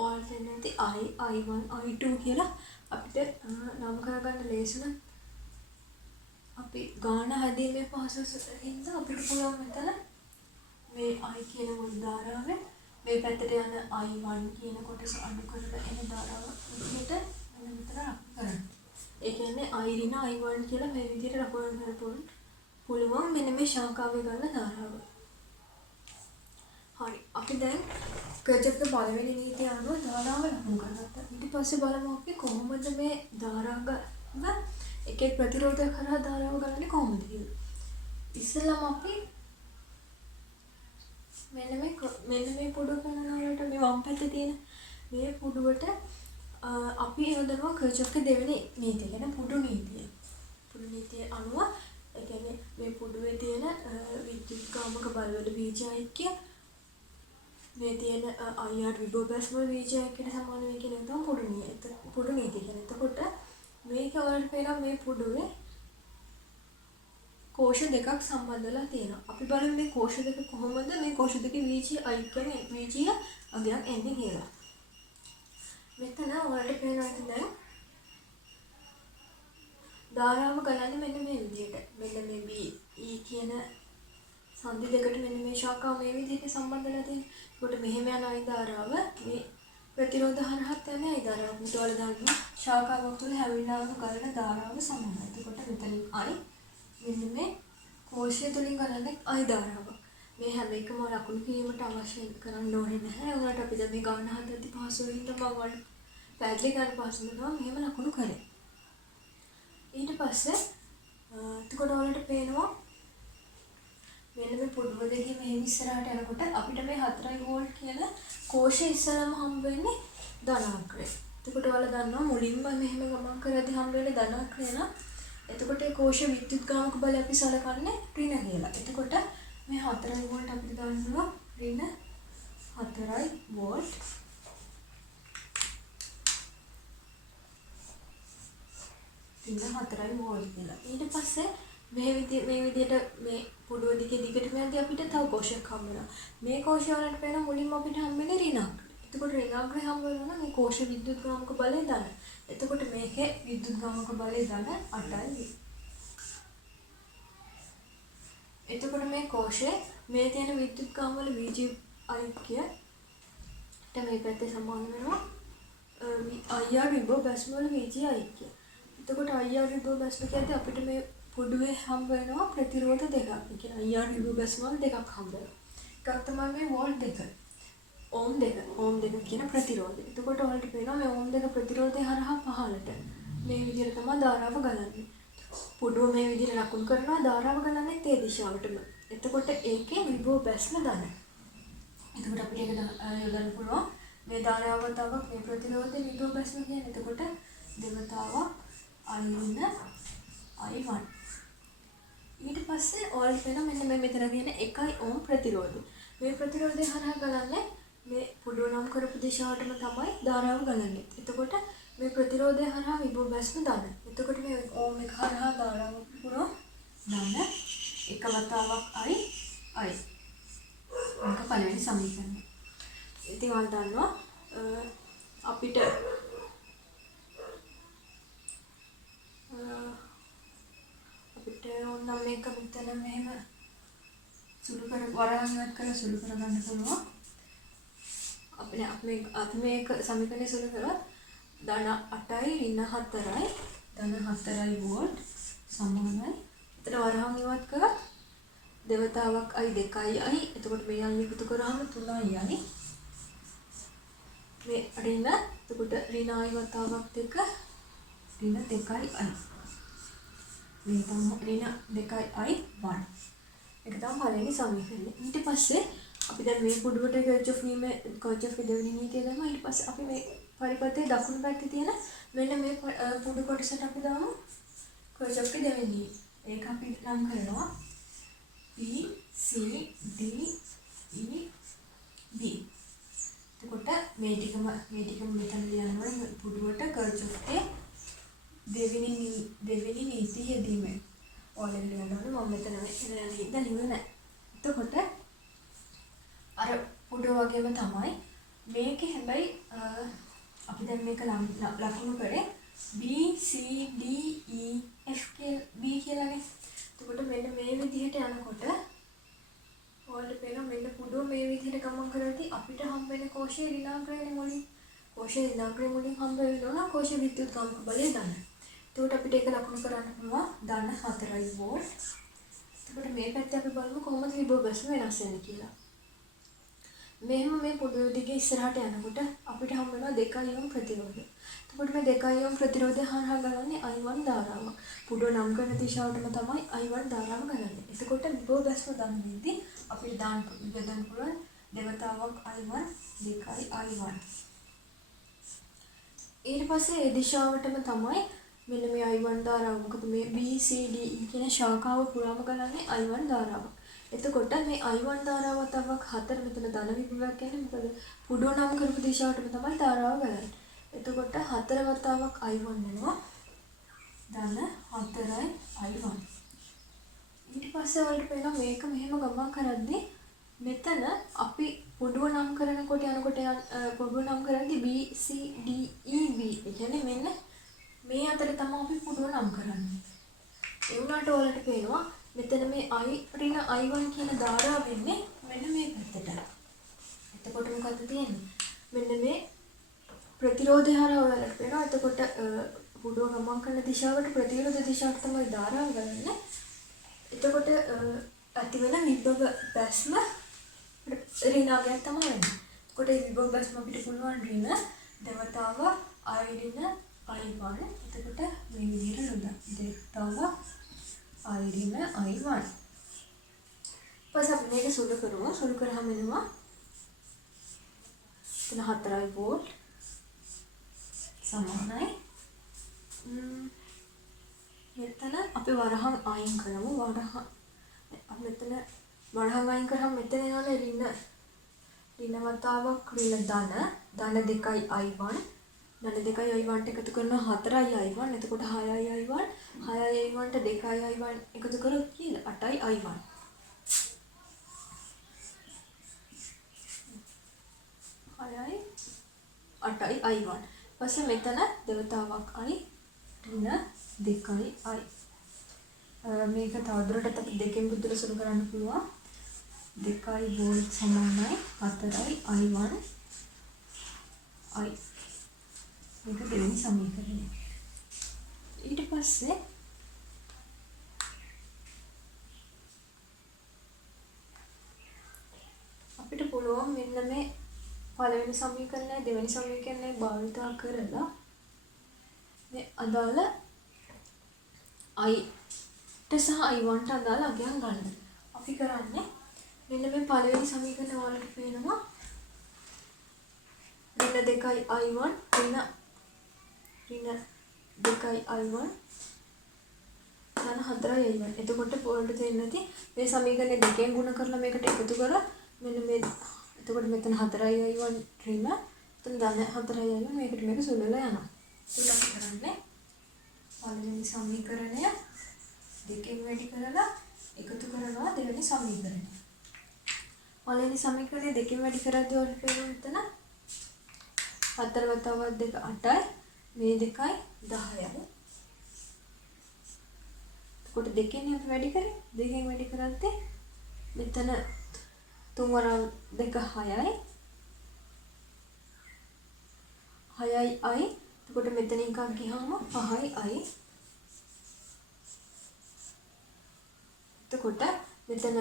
ඔයාලට නැති I1 I2 කියලා අපිට නම් කරගන්න ලේසි නම් අපි ගාන හැදීමේ පහසුවෙන්ද අපිට පුළුවන් මෙතන මේ I කියන මුල් ධාරාවෙන් මේ පැත්තට යන I1 කියන කොටස අඩු කරලා එන ධාරාව විදිහට මෙන්න මෙතන ලකුණු කරන්න. ඒ කියන්නේ I ඍණ I1 කියලා මේ විදිහට ලකුණු කරන්න පුළුවන් මෙන්න මේ ශාඛාවේ ගන්න ධාරාව. හරි. අපි දැන් කර්චොෆ්ගේ පළවෙනි නීතිය අනුව ධාරාව ලකුණු කරගත්තා. ඊට පස්සේ බලමු අපි කොහොමද මේ ධාරාව එක එක ප්‍රතිරෝධයක් කරා ධාරාව ගන්නන්නේ කොහොමද කියලා. ඉස්සෙල්ලාම අපි මෙන්න මේ පුඩුව කරනකොට මේ වම් පැත්තේ තියෙන මේ පුඩුවට අපි යොදනවා කර්චොෆ්ගේ දෙවෙනි නීතිය. කියන්නේ පුඩු නීතිය. පුඩු නීතිය අනුව ඒ කියන්නේ මේ පුඩුවේ තියෙන විද්‍යුත්කාමක බලවේග බීජයික්‍ය මේ තියෙන IR විභව බැස්ම බීජයකට සමාන වෙයි කියන එක තමයි පුඩු නීතිය කියන්නේ. එතකොට මේක වලට පේනවා මේ පුඩුවේ කෝෂ දෙකක් සම්බන්ධලා තියෙනවා. අපි බලමු මේ කෝෂ දෙක කොහොමද මේ කෝෂ දෙකේ VG අයිකන VG අගයක් එන්නේ කියලා. මෙතන ඔයාලට පේනවා ඉතින් දැන් ධාරාව ගලන්නේ මෙන්න මේ විදිහට. මෙන්න මේ B E කියන සංදි දෙකට මෙන්න මේ ශාඛාව මේ විදිහට සම්බන්ධලා තියෙනවා. ඒකට මෙහෙම යන I ධාරාව මේ ප්‍රතිරෝධ හරහත් යන I ධාරාව. මුතවල දාන්න ශාඛාවක් තුළ හැවිලාම ගලන ධාරාව සමානයි. එතකොට මෙතනින් I මෙන්න මේ කෝෂය තුලින් ගලන්නේ I ධාරාව. මේ හැම එකම ලකුණු කිරීමට අවශ්‍ය කරන්න ඕනේ නැහැ. උනාට අපි දැන් මේ ගාන හදද්දී පහසු වෙන්න මම වල පැහැදිලි කරන්න පහසු වෙනවා මෙහෙම ලකුණු කරේ. ඊට පස්සේ එතකොට ඔයාලට පේනවා මෙන්න මේ පුඩුව දෙකේ මෙහෙම ඉස්සරහට යනකොට අපිට මේ 4 වෝල්ට් කියලා කෝෂය ඉස්සරහම හම්බ වෙන්නේ ධනාංකය. එතකොට ඔයාලා දන්නවා මුලින්ම මෙහෙම ගමන් කරද්දී හම්බ වෙන්නේ ධනාංකය නම් එතකොට ඒ කෝෂ විද්‍යුත්කාමක බලය අපි සලකන්නේ ඍණ කියලා. එතකොට මේ 4 වෝල්ට් අපිට ගන්නවා ඍණ 4 වෝල්ට්. රින 4යි වෝල්ට් කියලා. ඊට පස්සේ මේ විදිහට මේ පුඩුව දිගටම යද්දී අපිට තව කෝෂයක් හම්බ වෙනවා. මේ කෝෂය වලට වෙන මුලින්ම අපිට හම්බෙන්නේ ඍණාග්‍රය. එතකොට ඍණාග්‍රය හම්බ වෙනවා නම් මේ කෝෂ විද්‍යුත් ගාමක බලය ධන. එතකොට මේකේ විද්‍යුත් ගාමක බලය ධන 8යි. එතකොට මේ කෝෂයේ මේ තියෙන විද්‍යුත් ගාම වල Vg ഐക്‍යයට මේ පැත්තේ සමාන වෙනවා IR විභව බැස්ම වල Vg ഐක්‍ය. එතකොට IR විභව බැස්ම කියන්නේ අපිට මේ පුඩුවේ හම්බ වෙනවා ප්‍රතිරෝධ දෙකක්. ඒ කියන්නේ IR විභව බැස්ම වල දෙකක් හම්බ වෙනවා. එකක් තමයි මේ වෝල්ට් දෙක. ඕම් දෙක කියන ප්‍රතිරෝධය. එතකොට ඔයාලට පේනවා මේ ඕම් දෙක ප්‍රතිරෝධය හරහා පහළට මේ විදිහට තමයි ධාරාව ගලන්නේ. පුඩුව මේ විදිහට ලකුණු කරනවා ධාරාව ගලන්නේ ඒ දිශාවටම. එතකොට ඒකේ විභව බැස්ම ධන. එතකොට අපිට ඒක යොදන්න පුළුවන් මේ ධාරාවතාවක් මේ ප්‍රතිරෝධයේ විභව බැස්ම කියන්නේ. එතකොට දෙවතාවක් I1 ඊට පස්සේ ඔයාලට පේනවා මෙන්න මේ මෙතන තියෙන 1 ඕම් ප්‍රතිරෝධය. මේ ප්‍රතිරෝධය හරහා ගලන්නේ මේ පුඩුව නම් කරපු දිශාවටම තමයි ධාරාව ගලන්නේ. එතකොට මේ ප්‍රතිරෝධය හරහා විභව බැස්ම ධන. එතකොට මේ ඕම් එක හරහා ධාරාව පුරව ධන එක වතාවක් I. මේක පළවෙනි සමීකරණය. ඉතින් ඔයාලා දන්නවා අපිට ඕනම් මේක මෙතන මෙහෙම සුළු කර වරහන් ඉවත් කරලා සුළු කරගන්න පුළුවන්. අපි මේක සමීකරණය සුළු කරලා ධන 8යි ඍණ 4යි ධන 4යි වෝල්ට් සමානයි. එතන වරහන් ඉවත් කරලා දෙවතාවක් I 2යි. එතකොට මේ I එකතු කරාම 3යි. මේ ඍණ එතකොට ඍණ I වතාවක් 2 ඍණ 2යි. මේ තමයි ඍණ 2යි 1. ඒක තමයි පළවෙනි සමීකරණය. ඊට පස්සේ අපි දැන් මේ පුඩුවට කර්චොෆ්ගේ දෙවෙනි නීතිය දාමු. ඊට පස්සේ අපි මේ පරිපථයේ දකුණු පැත්තේ තියෙන මෙන්න මේ පුඩු කොටසට අපි දාමු කර්චොෆ්ගේ දෙවෙනි නීතිය. ඒක අපි නම් කරනවා P C D E B. එතකොට මේ ටිකම මෙතන ලියනවා පුඩුවට කර්චොෆ්ගේ දෙවෙනි නීතිය යෙදීමෙන්. ඔයාලා ලියනවා මම මෙතන ලියලා නැහැ. එතකොට අර පුඩුව වගේම තමයි මේකේ හැබැයි අපි දැන් මේක ලකුණු කරේ B C D E F B කියලානේ. එතකොට මෙන්න මේ විදිහට යනකොට ඔයාලට පේනවා මෙන්න පුඩුව මේ විදිහට ගමන් කරද්දී අපිට හම්බ වෙන කෝෂයේ ඍණාග්‍රයනේ මුලින්. කෝෂයේ ඍණාග්‍රය මුලින් හම්බ වෙනවා නම් කෝෂ විද්‍යුත් ගාමක බලය ධන. එතකොට අපිට ඒක ලකුණු කරන්න පුළුවන් ධන 4යි වෝල්ට්. එතකොට මේ පැත්තේ අපි බලමු කොහොමද විභව බැස්ම වෙනස් වෙන්නේ කියලා. මෙහෙම මේ පුඩුව දිගේ ඉස්සරහට යනකොට අපිට හම්බ වෙනවා 2 ඕම් ප්‍රතිරෝධය. එතකොට මේ 2 ඕම් ප්‍රතිරෝධය හරහා ගලන්නේ I1 ධාරාව. පුඩුව නම් කරන දිශාවටම තමයි I1 ධාරාව ගලන්නේ. එතකොට විභව බැස්ම ධන වෙද්දී අපිට යොදන්න පුළුවන් දෙවතාවක් I1 2යි I1. ඊට පස්සේ ඒ දිශාවටම තමයි මෙන්න මේ I1 ධාරාව. මොකද මේ B C D E කියන ශාඛාව පුරාම ගලන්නේ I1 ධාරාව. එතකොට මේ I1 ධාරාවතාවක් 4 මෙතන ධන විභවයක් කියන්නේ මොකද පුඩුව නම් කරපු දිශාවටම තමයි ධාරාව ගලන්නේ. එතකොට 4 වතාවක් I1 වෙනවා ධන 4යි I1. ඊට පස්සේ වලට පේනවා මේක මෙහෙම ගමන් කරද්දී මෙතන අපි පුඩුව නම් කරනකොට යනකොට පුඩුව නම් කරද්දී B C D E B ඒ කියන්නේ මෙන්න මේ අතර තමයි අපි පුඩුව නම් කරන්නේ. ඒ වුණාට ඔයාලට පේනවා මෙතන මේ I ඍණ I1 කියන ධාරාව වෙන්නේ මෙන්න මේ පැත්තට. එතකොට මොකද්ද තියෙන්නේ? මෙන්න මේ ප්‍රතිරෝධය හරහා ඔයාලට පේනවා. එතකොට පුඩුව ගමන් කරන දිශාවට ප්‍රතිරෝධ දිශාවට තමයි ධාරාව ගලන්නේ. එතකොට ඇති වෙන විභව බැස්ම ඍණාගයක් තමයි වෙන්නේ. එතකොට මේ විභව බැස්ම අපිට පුළුවන් ඍණ දෙවතාව I ඍණ I1. එතකොට මේ විදිහට ලොදා දෙවතාව I ඍණ I1. පස්සේ අපි මේක සුළු කරමු. සුළු කරාම එනවා එතන 4යි වෝල්ට් සමානයි. මෙතන අපි වරහන් අයින් කරමු. මෙතන වරහන් අයින් කරාම මෙතන එනවනේ ඍණ වතාවක් ඍණ ධන 2යි I1 ධන 2යි i1ට එකතු කරනවා 4යි i1. එතකොට 6යි i1. 6යි i1ට 2යි i1 එකතු කරොත් කීයද? 8යි i1. 6යි 8යි i1. ඊපස්සේ මෙතන දෙවතාවක් i ඍණ 2යි i. මේක තවදුරටත් අපි දෙකෙන් බුද්ධල සුළු කරන්න පුළුවන්. 2යි වෝල්ට් සමානයි 4යි i1 i. මේක දෙවෙනි සමීකරණය. ඊට පස්සේ අපිට පුළුවන් මෙන්න මේ පළවෙනි සමීකරණය දෙවෙනි සමීකරණය භාවිත කරලා මේ අදාළ i ට සහ i1 ට අදාළ අගයන් ගන්න. අපි කරන්නේ මෙන්න මේ පළවෙනි සමීකරණය වලට පේනවා ඍණ 2යි i1 ඍණ 2යි i1 ධන 4යි i1. එතකොට පොළට තේරෙන්නේ නැති මේ සමීකරණය දෙකෙන් ගුණ කරලා මේකට එකතු කරලා මෙන්න මේ එතකොට මෙතන 4යි i1 ඍණ එතන ධන 4යි i1 මේකට මේක සුළු වෙලා යනවා. ඒක අපි කරන්නේ පළවෙනි සමීකරණය දෙකෙන් වැඩි කරලා එකතු කරනවා දෙවෙනි සමීකරණය. පළවෙනි සමීකරණය දෙකෙන් වැඩි කරද්දී ඔන්න පේනවා මෙතන 4 වතාවක් 2 8යි මේ 2යි 10යි. එතකොට දෙකෙන් අපි වැඩි කරේ දෙකෙන් වැඩි කරද්දී මෙතන 3 වරක් 2 6යි 6යි i. එතකොට මෙතන එකක් ගියාම 5යි i. එතකොට මෙතන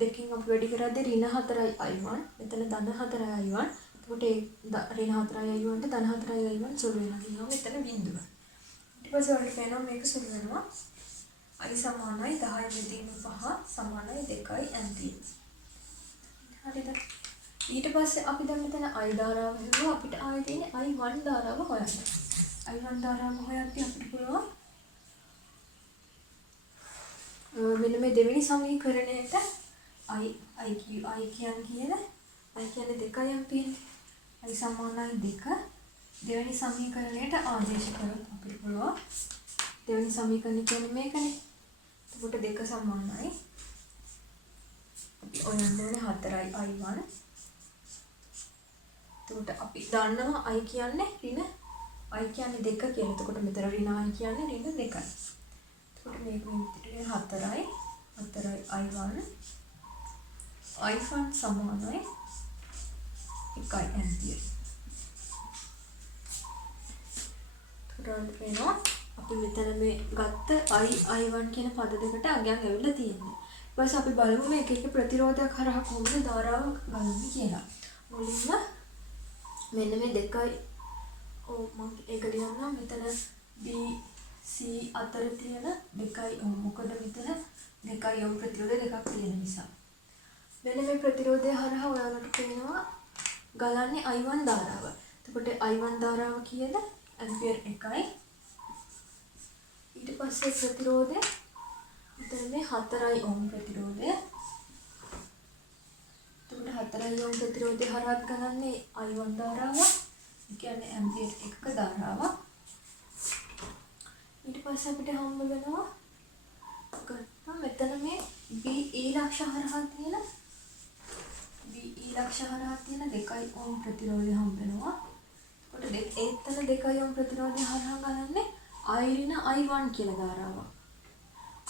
දෙකකින් අපි වැඩි කරද්දී ඍණ 4යි i1 මෙතන ධන 4යි i1. එතකොට ඒ ඍණ 4යි i1 ට ධන 4යි i1 සුළු වෙනවා කියනවා මෙතන බිඳුව. ඊට පස්සේ ඔයාලට පේනවා මේක සුළු වෙනවා i සමානයි 10/5 සමානයි 2යි ඇම්පියර්. හරිද? ඊට පස්සේ අපි දැන් මෙතන i ධාරාව හොයුවා අපිට ආයෙ තියෙන්නේ i1 ධාරාව හොයන්න. i1 ධාරාව හොයද්දී අපිට පුළුවන් මෙන්න මේ දෙවෙනි සමීකරණයට i කියන්නේ 2 ඇම්පියර්. i සමානයි 2. දෙවෙනි සමීකරණයට ආදේශ කරොත් අපිට පුළුවන් දෙවෙනි සමීකරණය කියන්නේ මේකනේ. එතකොට 2 සමානයි අපි ඔයන්න ඕනේ 4යි i1. එතකොට අපි දන්නවා i කියන්නේ ඍණ i කියන්නේ 2 කියලා. එතකොට මෙතන ඍණ i කියන්නේ ඍණ 2යි. එතකොට මේක විදිහට 4යි i1 i1 සමානයි 1 ඇම්පියර්. එතකොට වෙනවා අපි මෙතන මේ ගත්ත i1 කියන පද දෙකට අගයන් ඇවිල්ලා තියෙනවා. ඊට පස්සේ අපි බලමු මේක එක ප්‍රතිරෝධයක් හරහා කොහොමද ධාරාව ගන්නේ කියලා. මුලින්ම මෙන්න මේ 2යි මම ඒක ලියන්නම් මෙතන B C අතර තියෙන 2යි මොකද මෙතන 2යි ප්‍රතිරෝධය දෙකක් තියෙන නිසා. මෙන්න මේ ප්‍රතිරෝධය හරහා ඔයාලට පේනවා ගලන්නේ i1 ධාරාව. එතකොට i1 ධාරාව කීයද? ඇම්පියර් 1යි. ඊට පස්සේ ප්‍රතිරෝධය මෙතන මේ 4යි ඕම් ප්‍රතිරෝධය. එතකොට 4යි ඕම් ප්‍රතිරෝධය හරහා ගලන්නේ i1 ධාරාව. ඒ කියන්නේ ඇම්පියර් 1ක ධාරාව. ඊට පස්සේ අපිට හම්බ වෙනවා ගත්තා මෙතන මේ BE ලක්ෂ හරහා තියෙන 2යි ඕම් ප්‍රතිරෝධය හම්බ වෙනවා. එතකොට එතන 2යි ඕම් ප්‍රතිරෝධය හරහා ගලන්නේ i ඍණ i1 කියලා ධාරාවක්.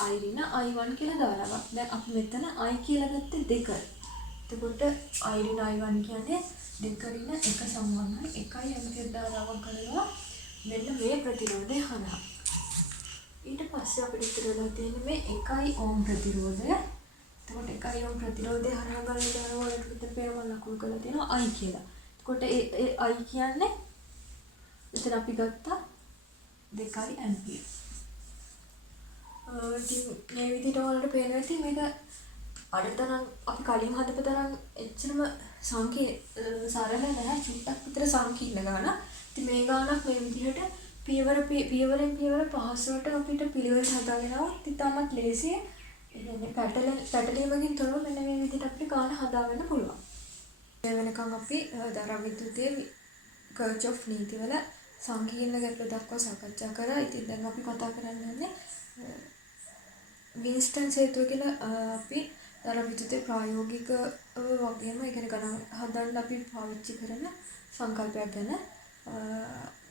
i ඍණ i1 කියලා ධාරාවක්. දැන් අපි මෙතන i කියලා ගත්තේ 2. එතකොට i ඍණ i1 කියන්නේ 2 ඍණ 1 සමානයි 1යි ඇම්පියර් ධාරාවක් ගලනවා මෙන්න මේ ප්‍රතිරෝධය හරහා. ඊට පස්සේ අපිට ඉතුරු වෙලා තියෙන්නේ මේ 1යි ඕම් ප්‍රතිරෝධය. එතකොට 1යි ඕම් ප්‍රතිරෝධය හරහා ගලන ධාරාව වලට විතර පේනවා ලකුණු කරලා තියෙනවා i කියලා. එතකොට ඒ i කියන්නේ මෙතන අපි ගත්තා 2යි ඇම්පියර්. ඉතින් මේ විදිහට වලට පේනවා ඉතින් මේක අරතරන් අපි කලින් හදපු තරම් එච්චරම සරල නැහැ චුට්ටක් විතර සංකීර්ණ ගානක්. ඉතින් මේ ගානක් මේ විදිහට පියවරෙන් පියවර පහසුවට අපිට පිළිවෙල හදාගෙනවා. ඉතින් තාමත් ලේසියි. ඒ කියන්නේ පැටලීමකින් තොරව මෙන්න මේ විදිහට අපිට ගාන හදාගන්න පුළුවන්. ඒ වෙනකන් අපි ධාරා විද්‍යුතයේ කර්චොෆ් නීතිවල සංකීර්ණ ගැටලු දක්වා සාකච්ඡා කරා. ඉතින් දැන් අපි කතා කරන්න යන්නේ වින්ස්ටන් සේතුව කියලා අපි දර විද්‍යුතේ ප්‍රායෝගිකව වගේම ඒ කියන්නේ ගණන් හදන්න අපි පාවිච්චි කරන සංකල්පයක් ගැන.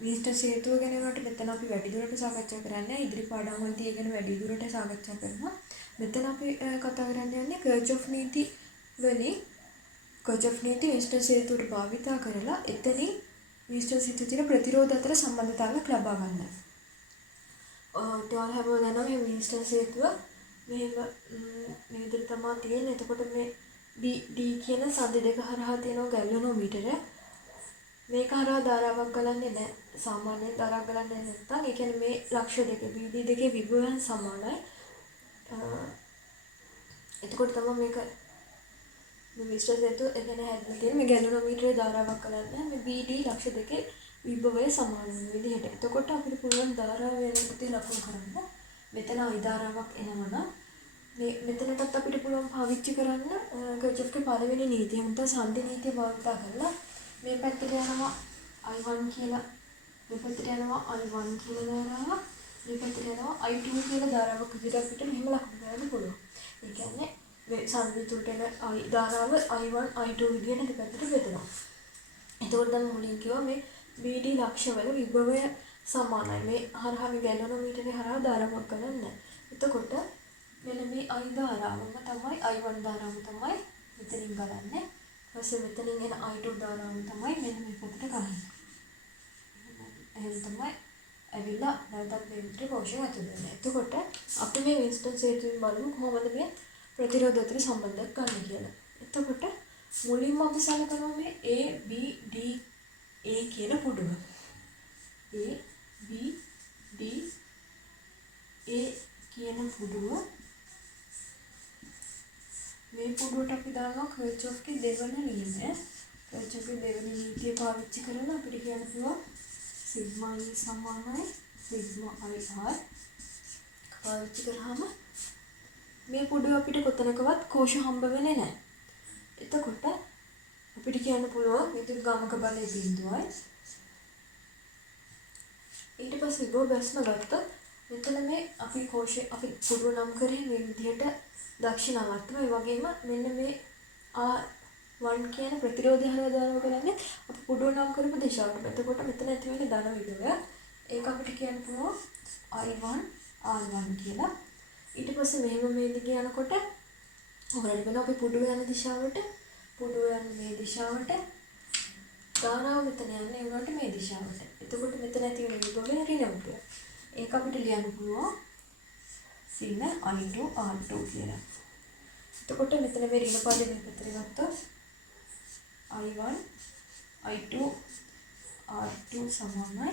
වින්ස්ටන් සේතුව ගැන වලට මෙතන අපි වැඩි දුරට සාකච්ඡා කරන්නේ. ඉදිරි පාඩම් වලදී ඒ ගැන වැඩි දුරට සාකච්ඡා කරනවා. මෙතන අපි කතා කරන්න යන්නේ කර්චොෆ් නීති වලින් කර්චොෆ් නීති වින්ස්ටන් සේතුවට භාවිතා කරලා එතනින් වින්ස්ටන් සේතුවේ තියෙන ප්‍රතිරෝධ අතර සම්බන්ධතාවයක් ලබා ගන්න. ඔයාලා හැමෝම දන්නවා මේ වින්ස්ටන් සේතුව මෙහෙම මේ විදිහට තමයි තියෙන්නේ. එතකොට මේ D කියන සඳ දෙක හරහා තියෙන ගැල්වනෝමීටර මේක හරහා ධාරාවක් ගලන්නේ නැහැ. සාමාන්‍යයෙන් ධාරාවක් ගලන්නේ නැත්නම් ඒ කියන්නේ මේ ලක්ෂ දෙක BD දෙකේ විභවයන් සමානයි. එතකොට තමයි මේක මේ විස්තර සේතුව ඒ කියන්නේ හැදෙන්න තියෙන මේ ගැල්වනෝමීටරේ ධාරාවක් ගලන්නේ මේ BD ලක්ෂ දෙකේ විභවය සමාන වෙන විදිහට. එතකොට අපිට පුළුවන් ධාරාව වෙනකොට ලකුණු කරන්න. මෙතන අයිධාරාවක් එනවනම් මෙතනටත් අපිට පුළුවන් පාවිච්චි කරන්න කර්චොෆ්ගේ පළවෙනි නීතිය. මුත සන්ධි නීතිය භාවිත කරලා මේ පැත්තට යනවා I1 කියලා, මේ පැත්තට යනවා I1 කියලා ධාරාවක්, මේ පැත්තට යනවා I2 කියලා ධාරාවක් විදිහට අපිට මෙහෙම ලකුණු කරන්න පුළුවන්. ඒ කියන්නේ මේ සන්ධි තුනට එන ධාරාව I1 I2 විදිහට දෙපැත්තට බෙදෙනවා. එතකොට දැන් මුලින් කිව්වා මේ BD ලක්ෂවල විභවය සමානයි. මේ හරහා මේ ගැලවනෝමීටරේ හරහා ධාරාවක් ගන්න. එතකොට මෙන්න මේ I ධාරාවම තමයි I1 ධාරාවම තමයි මෙතනින් ගලන්නේ. ඊපස්සේ මෙතනින් එන I2 ධාරාවම තමයි මෙන්න මේ පැත්තට ගලන්නේ. එහෙනම් තමයි ඇවිල්ලා නැවතත් මේ විදිහට පෝෂණය ඇතුළේ. එතකොට අපි මේ වින්ස්ටන් සේතුවෙන් බලමු කොහොමද මේ ප්‍රතිරෝධ අතර සම්බන්ධයක් ගන්න කියලා. එතකොට මුලින්ම අපි සලකනවා මේ A B D A කියන පුඩුව. A B D A කියන පුඩුව මේ පුඩුවට අපි දානවා කර්චොෆ්ගේ දෙවන නියමය. කර්චොෆ්ගේ දෙවන නීතිය පාවිච්චි කරලා අපිට කියන්න පුළුවන් සිග්මා E සමානයි සිග්මා IR පාවිච්චි කරාම මේ පුඩුව අපිට කොතනකවත් කෝෂ හම්බ වෙන්නේ නැහැ. එතකොට අපිට කියන්න පුළුවන් විදුලි ගාමක බලය බිඳුවයි. ඊට පස්සේ විභව බැස්ම ගත්තොත් මෙතන මේ අපි කෝෂය අපි පුඩුව නම් කරේ මේ විදිහට දක්ෂිණාවර්තම. ඒ වගේම මෙන්න මේ R1 කියන ප්‍රතිරෝධය හරහා දානවා කරන්නේ අපි පුඩුව නම් කරපු දිශාවට. එතකොට මෙතන ඇති වෙන්නේ ධන විභවය. ඒක අපිට කියන්න පුළුවන් I1 R1 කියලා. ඊට පස්සේ මෙහෙම මේ දිගේ යනකොට ඔයාලට වෙන අපි පුඩුව යන දිශාවට පුඩුව යන මේ දිශාවට ධාරාව මෙතන යන්නේ උනට මේ දිශාවට. එතකොට මෙතන ඇති වෙන විභවය ඍණාත්මකයි. ඒක අපිට ලියන්න පුළුවන් සින I2 R2 කියලා. එතකොට මෙතන මේ ඍණ පදේ මේ පැත්තට ගත්තොත් I1 I2 R2 සමානයි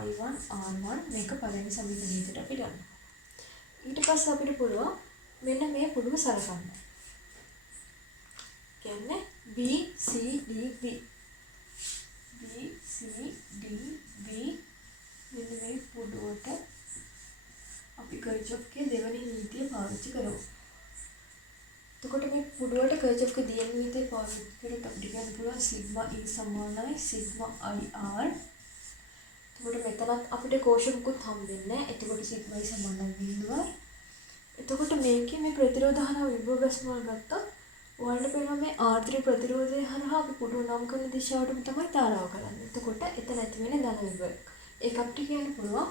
I1 R1 මේක පළවෙනි සමීකරණයට අපි ගන්න. ඊට පස්සේ අපිට පුළුවන් මෙන්න මේ පුඩුව සලකන්න. කියන්නේ B C D B B C D B මෙන්න මේ පුඩුවට අපි කර්චොෆ්ගේ දෙවැනි නීතිය පාවිච්චි කරමු. එතකොට මේ පුඩුවට කර්චොෆ්ගේ දෙවැනි නීතිය පාවිච්චි කරලා අපිට කියන්න පුළුවන් සිග්මා E සමානයි සිග්මා IR. එතකොට මෙතනත් අපිට කෝෂ මුකුත් හම්බෙන්නේ නැහැ. එතකොට සිග්මා E සමානයි 0යි. එතකොට මේකේ මේ ප්‍රතිරෝධ හරහා විභව බැස්ම ගත්තොත් ඔයාලට පේනවා මේ R3 ප්‍රතිරෝධය හරහා අපි පුඩුව නම් කරන දිශාවටම තමයි ධාරාව කරන්නේ. එතකොට එතන ඇති වෙන්නේ ධන විභවය. ඒක අපිට කියන්න පුළුවන්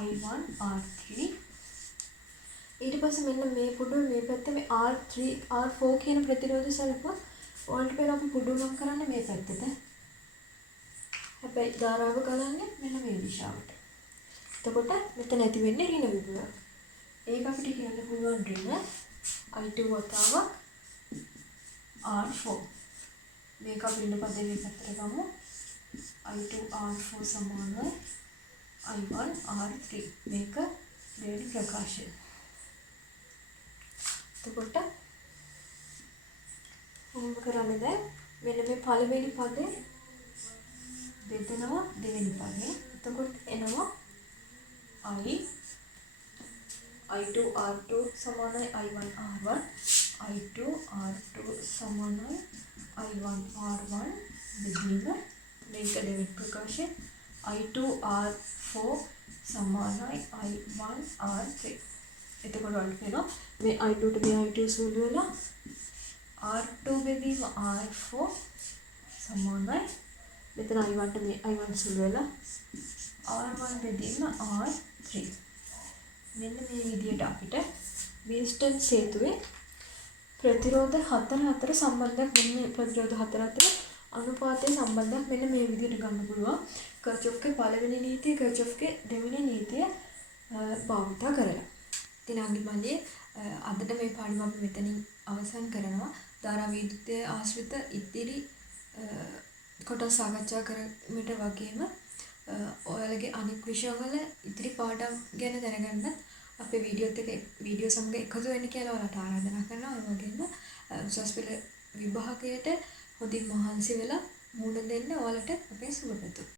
I1 R3. ඊට පස්සේ මෙන්න මේ පුඩුව මේ පැත්තේ මේ R3 R4 කියන ප්‍රතිරෝධය සලකුවා ඔයාලට පේනවා අපි පුඩුව නම් කරන්නේ මේ පැත්තට. හැබැයි ධාරාව ගලන්නේ මෙන්න මේ දිශාවට. එතකොට මෙතන ඇති වෙන්නේ ඍණ විභවය. ඒක අපිට කියන්න පුළුවන් ඍණ I2 වතාවක් R4. මේක අපි ඍණ පදේ මේ පැත්තට ගමු. I2 R4 සමානයි I1 R3. මේක දෙවෙනි ප්‍රකාශය. එතකොට මොකද කරන්නේ දැන් මෙන්න මේ පළවෙනි පදේ බෙදනවා දෙවෙනි පදේ. එතකොට එනවා I2 R2 සමානයි I1 R1 I2 R2 සමානයි I1 R1 බෙදීම මේක දෙවෙනි ප්‍රකාශය I2R4 සමානයි I1R3. එතකොට ඔයාලට පේනවා මේ I2 ට මේ I2 සුළු වෙලා R2 බෙදීම R4 සමානයි මෙතන I1 ට මේ I1 සුළු වෙලා R1 බෙදීම R3. මෙන්න මේ විදිහට අපිට වීස්ටන් හේතුවේ ප්‍රතිරෝධ හතර අතර සම්බන්ධයක් මෙන්න ප්‍රතිරෝධ හතර අතර අනුපාතයේ සම්බන්ධයක් මෙන්න මේ විදිහට ගන්න පුළුවන්. කර්චොෆ්ගේ පළවෙනි නීතිය කර්චොෆ්ගේ දෙවෙනි නීතිය භාවිත කරලා. ඉතින් අනිවාර්යයෙන් අදට මේ පාඩම අපි මෙතනින් අවසන් කරනවා. ධාරා විද්‍යුත් ආශ්‍රිත ඉදිරි කොටස් සාකච්ඡා කරමිට වගේම ඔයාලගේ අනික් විෂයවල ඉදිරි පාඩම් ගැන දැනගන්නත් අපේ වීඩියෝ සමග එකතු වෙන්න කියලා ඔයාලට ආරාධනා කරනවා. ඒ වගේම උසස් පෙළ විභාගයට හොඳින් මහන්සි වෙලා මුහුණ දෙන්න ඔයාලට අපේ සුබ පැතුම්.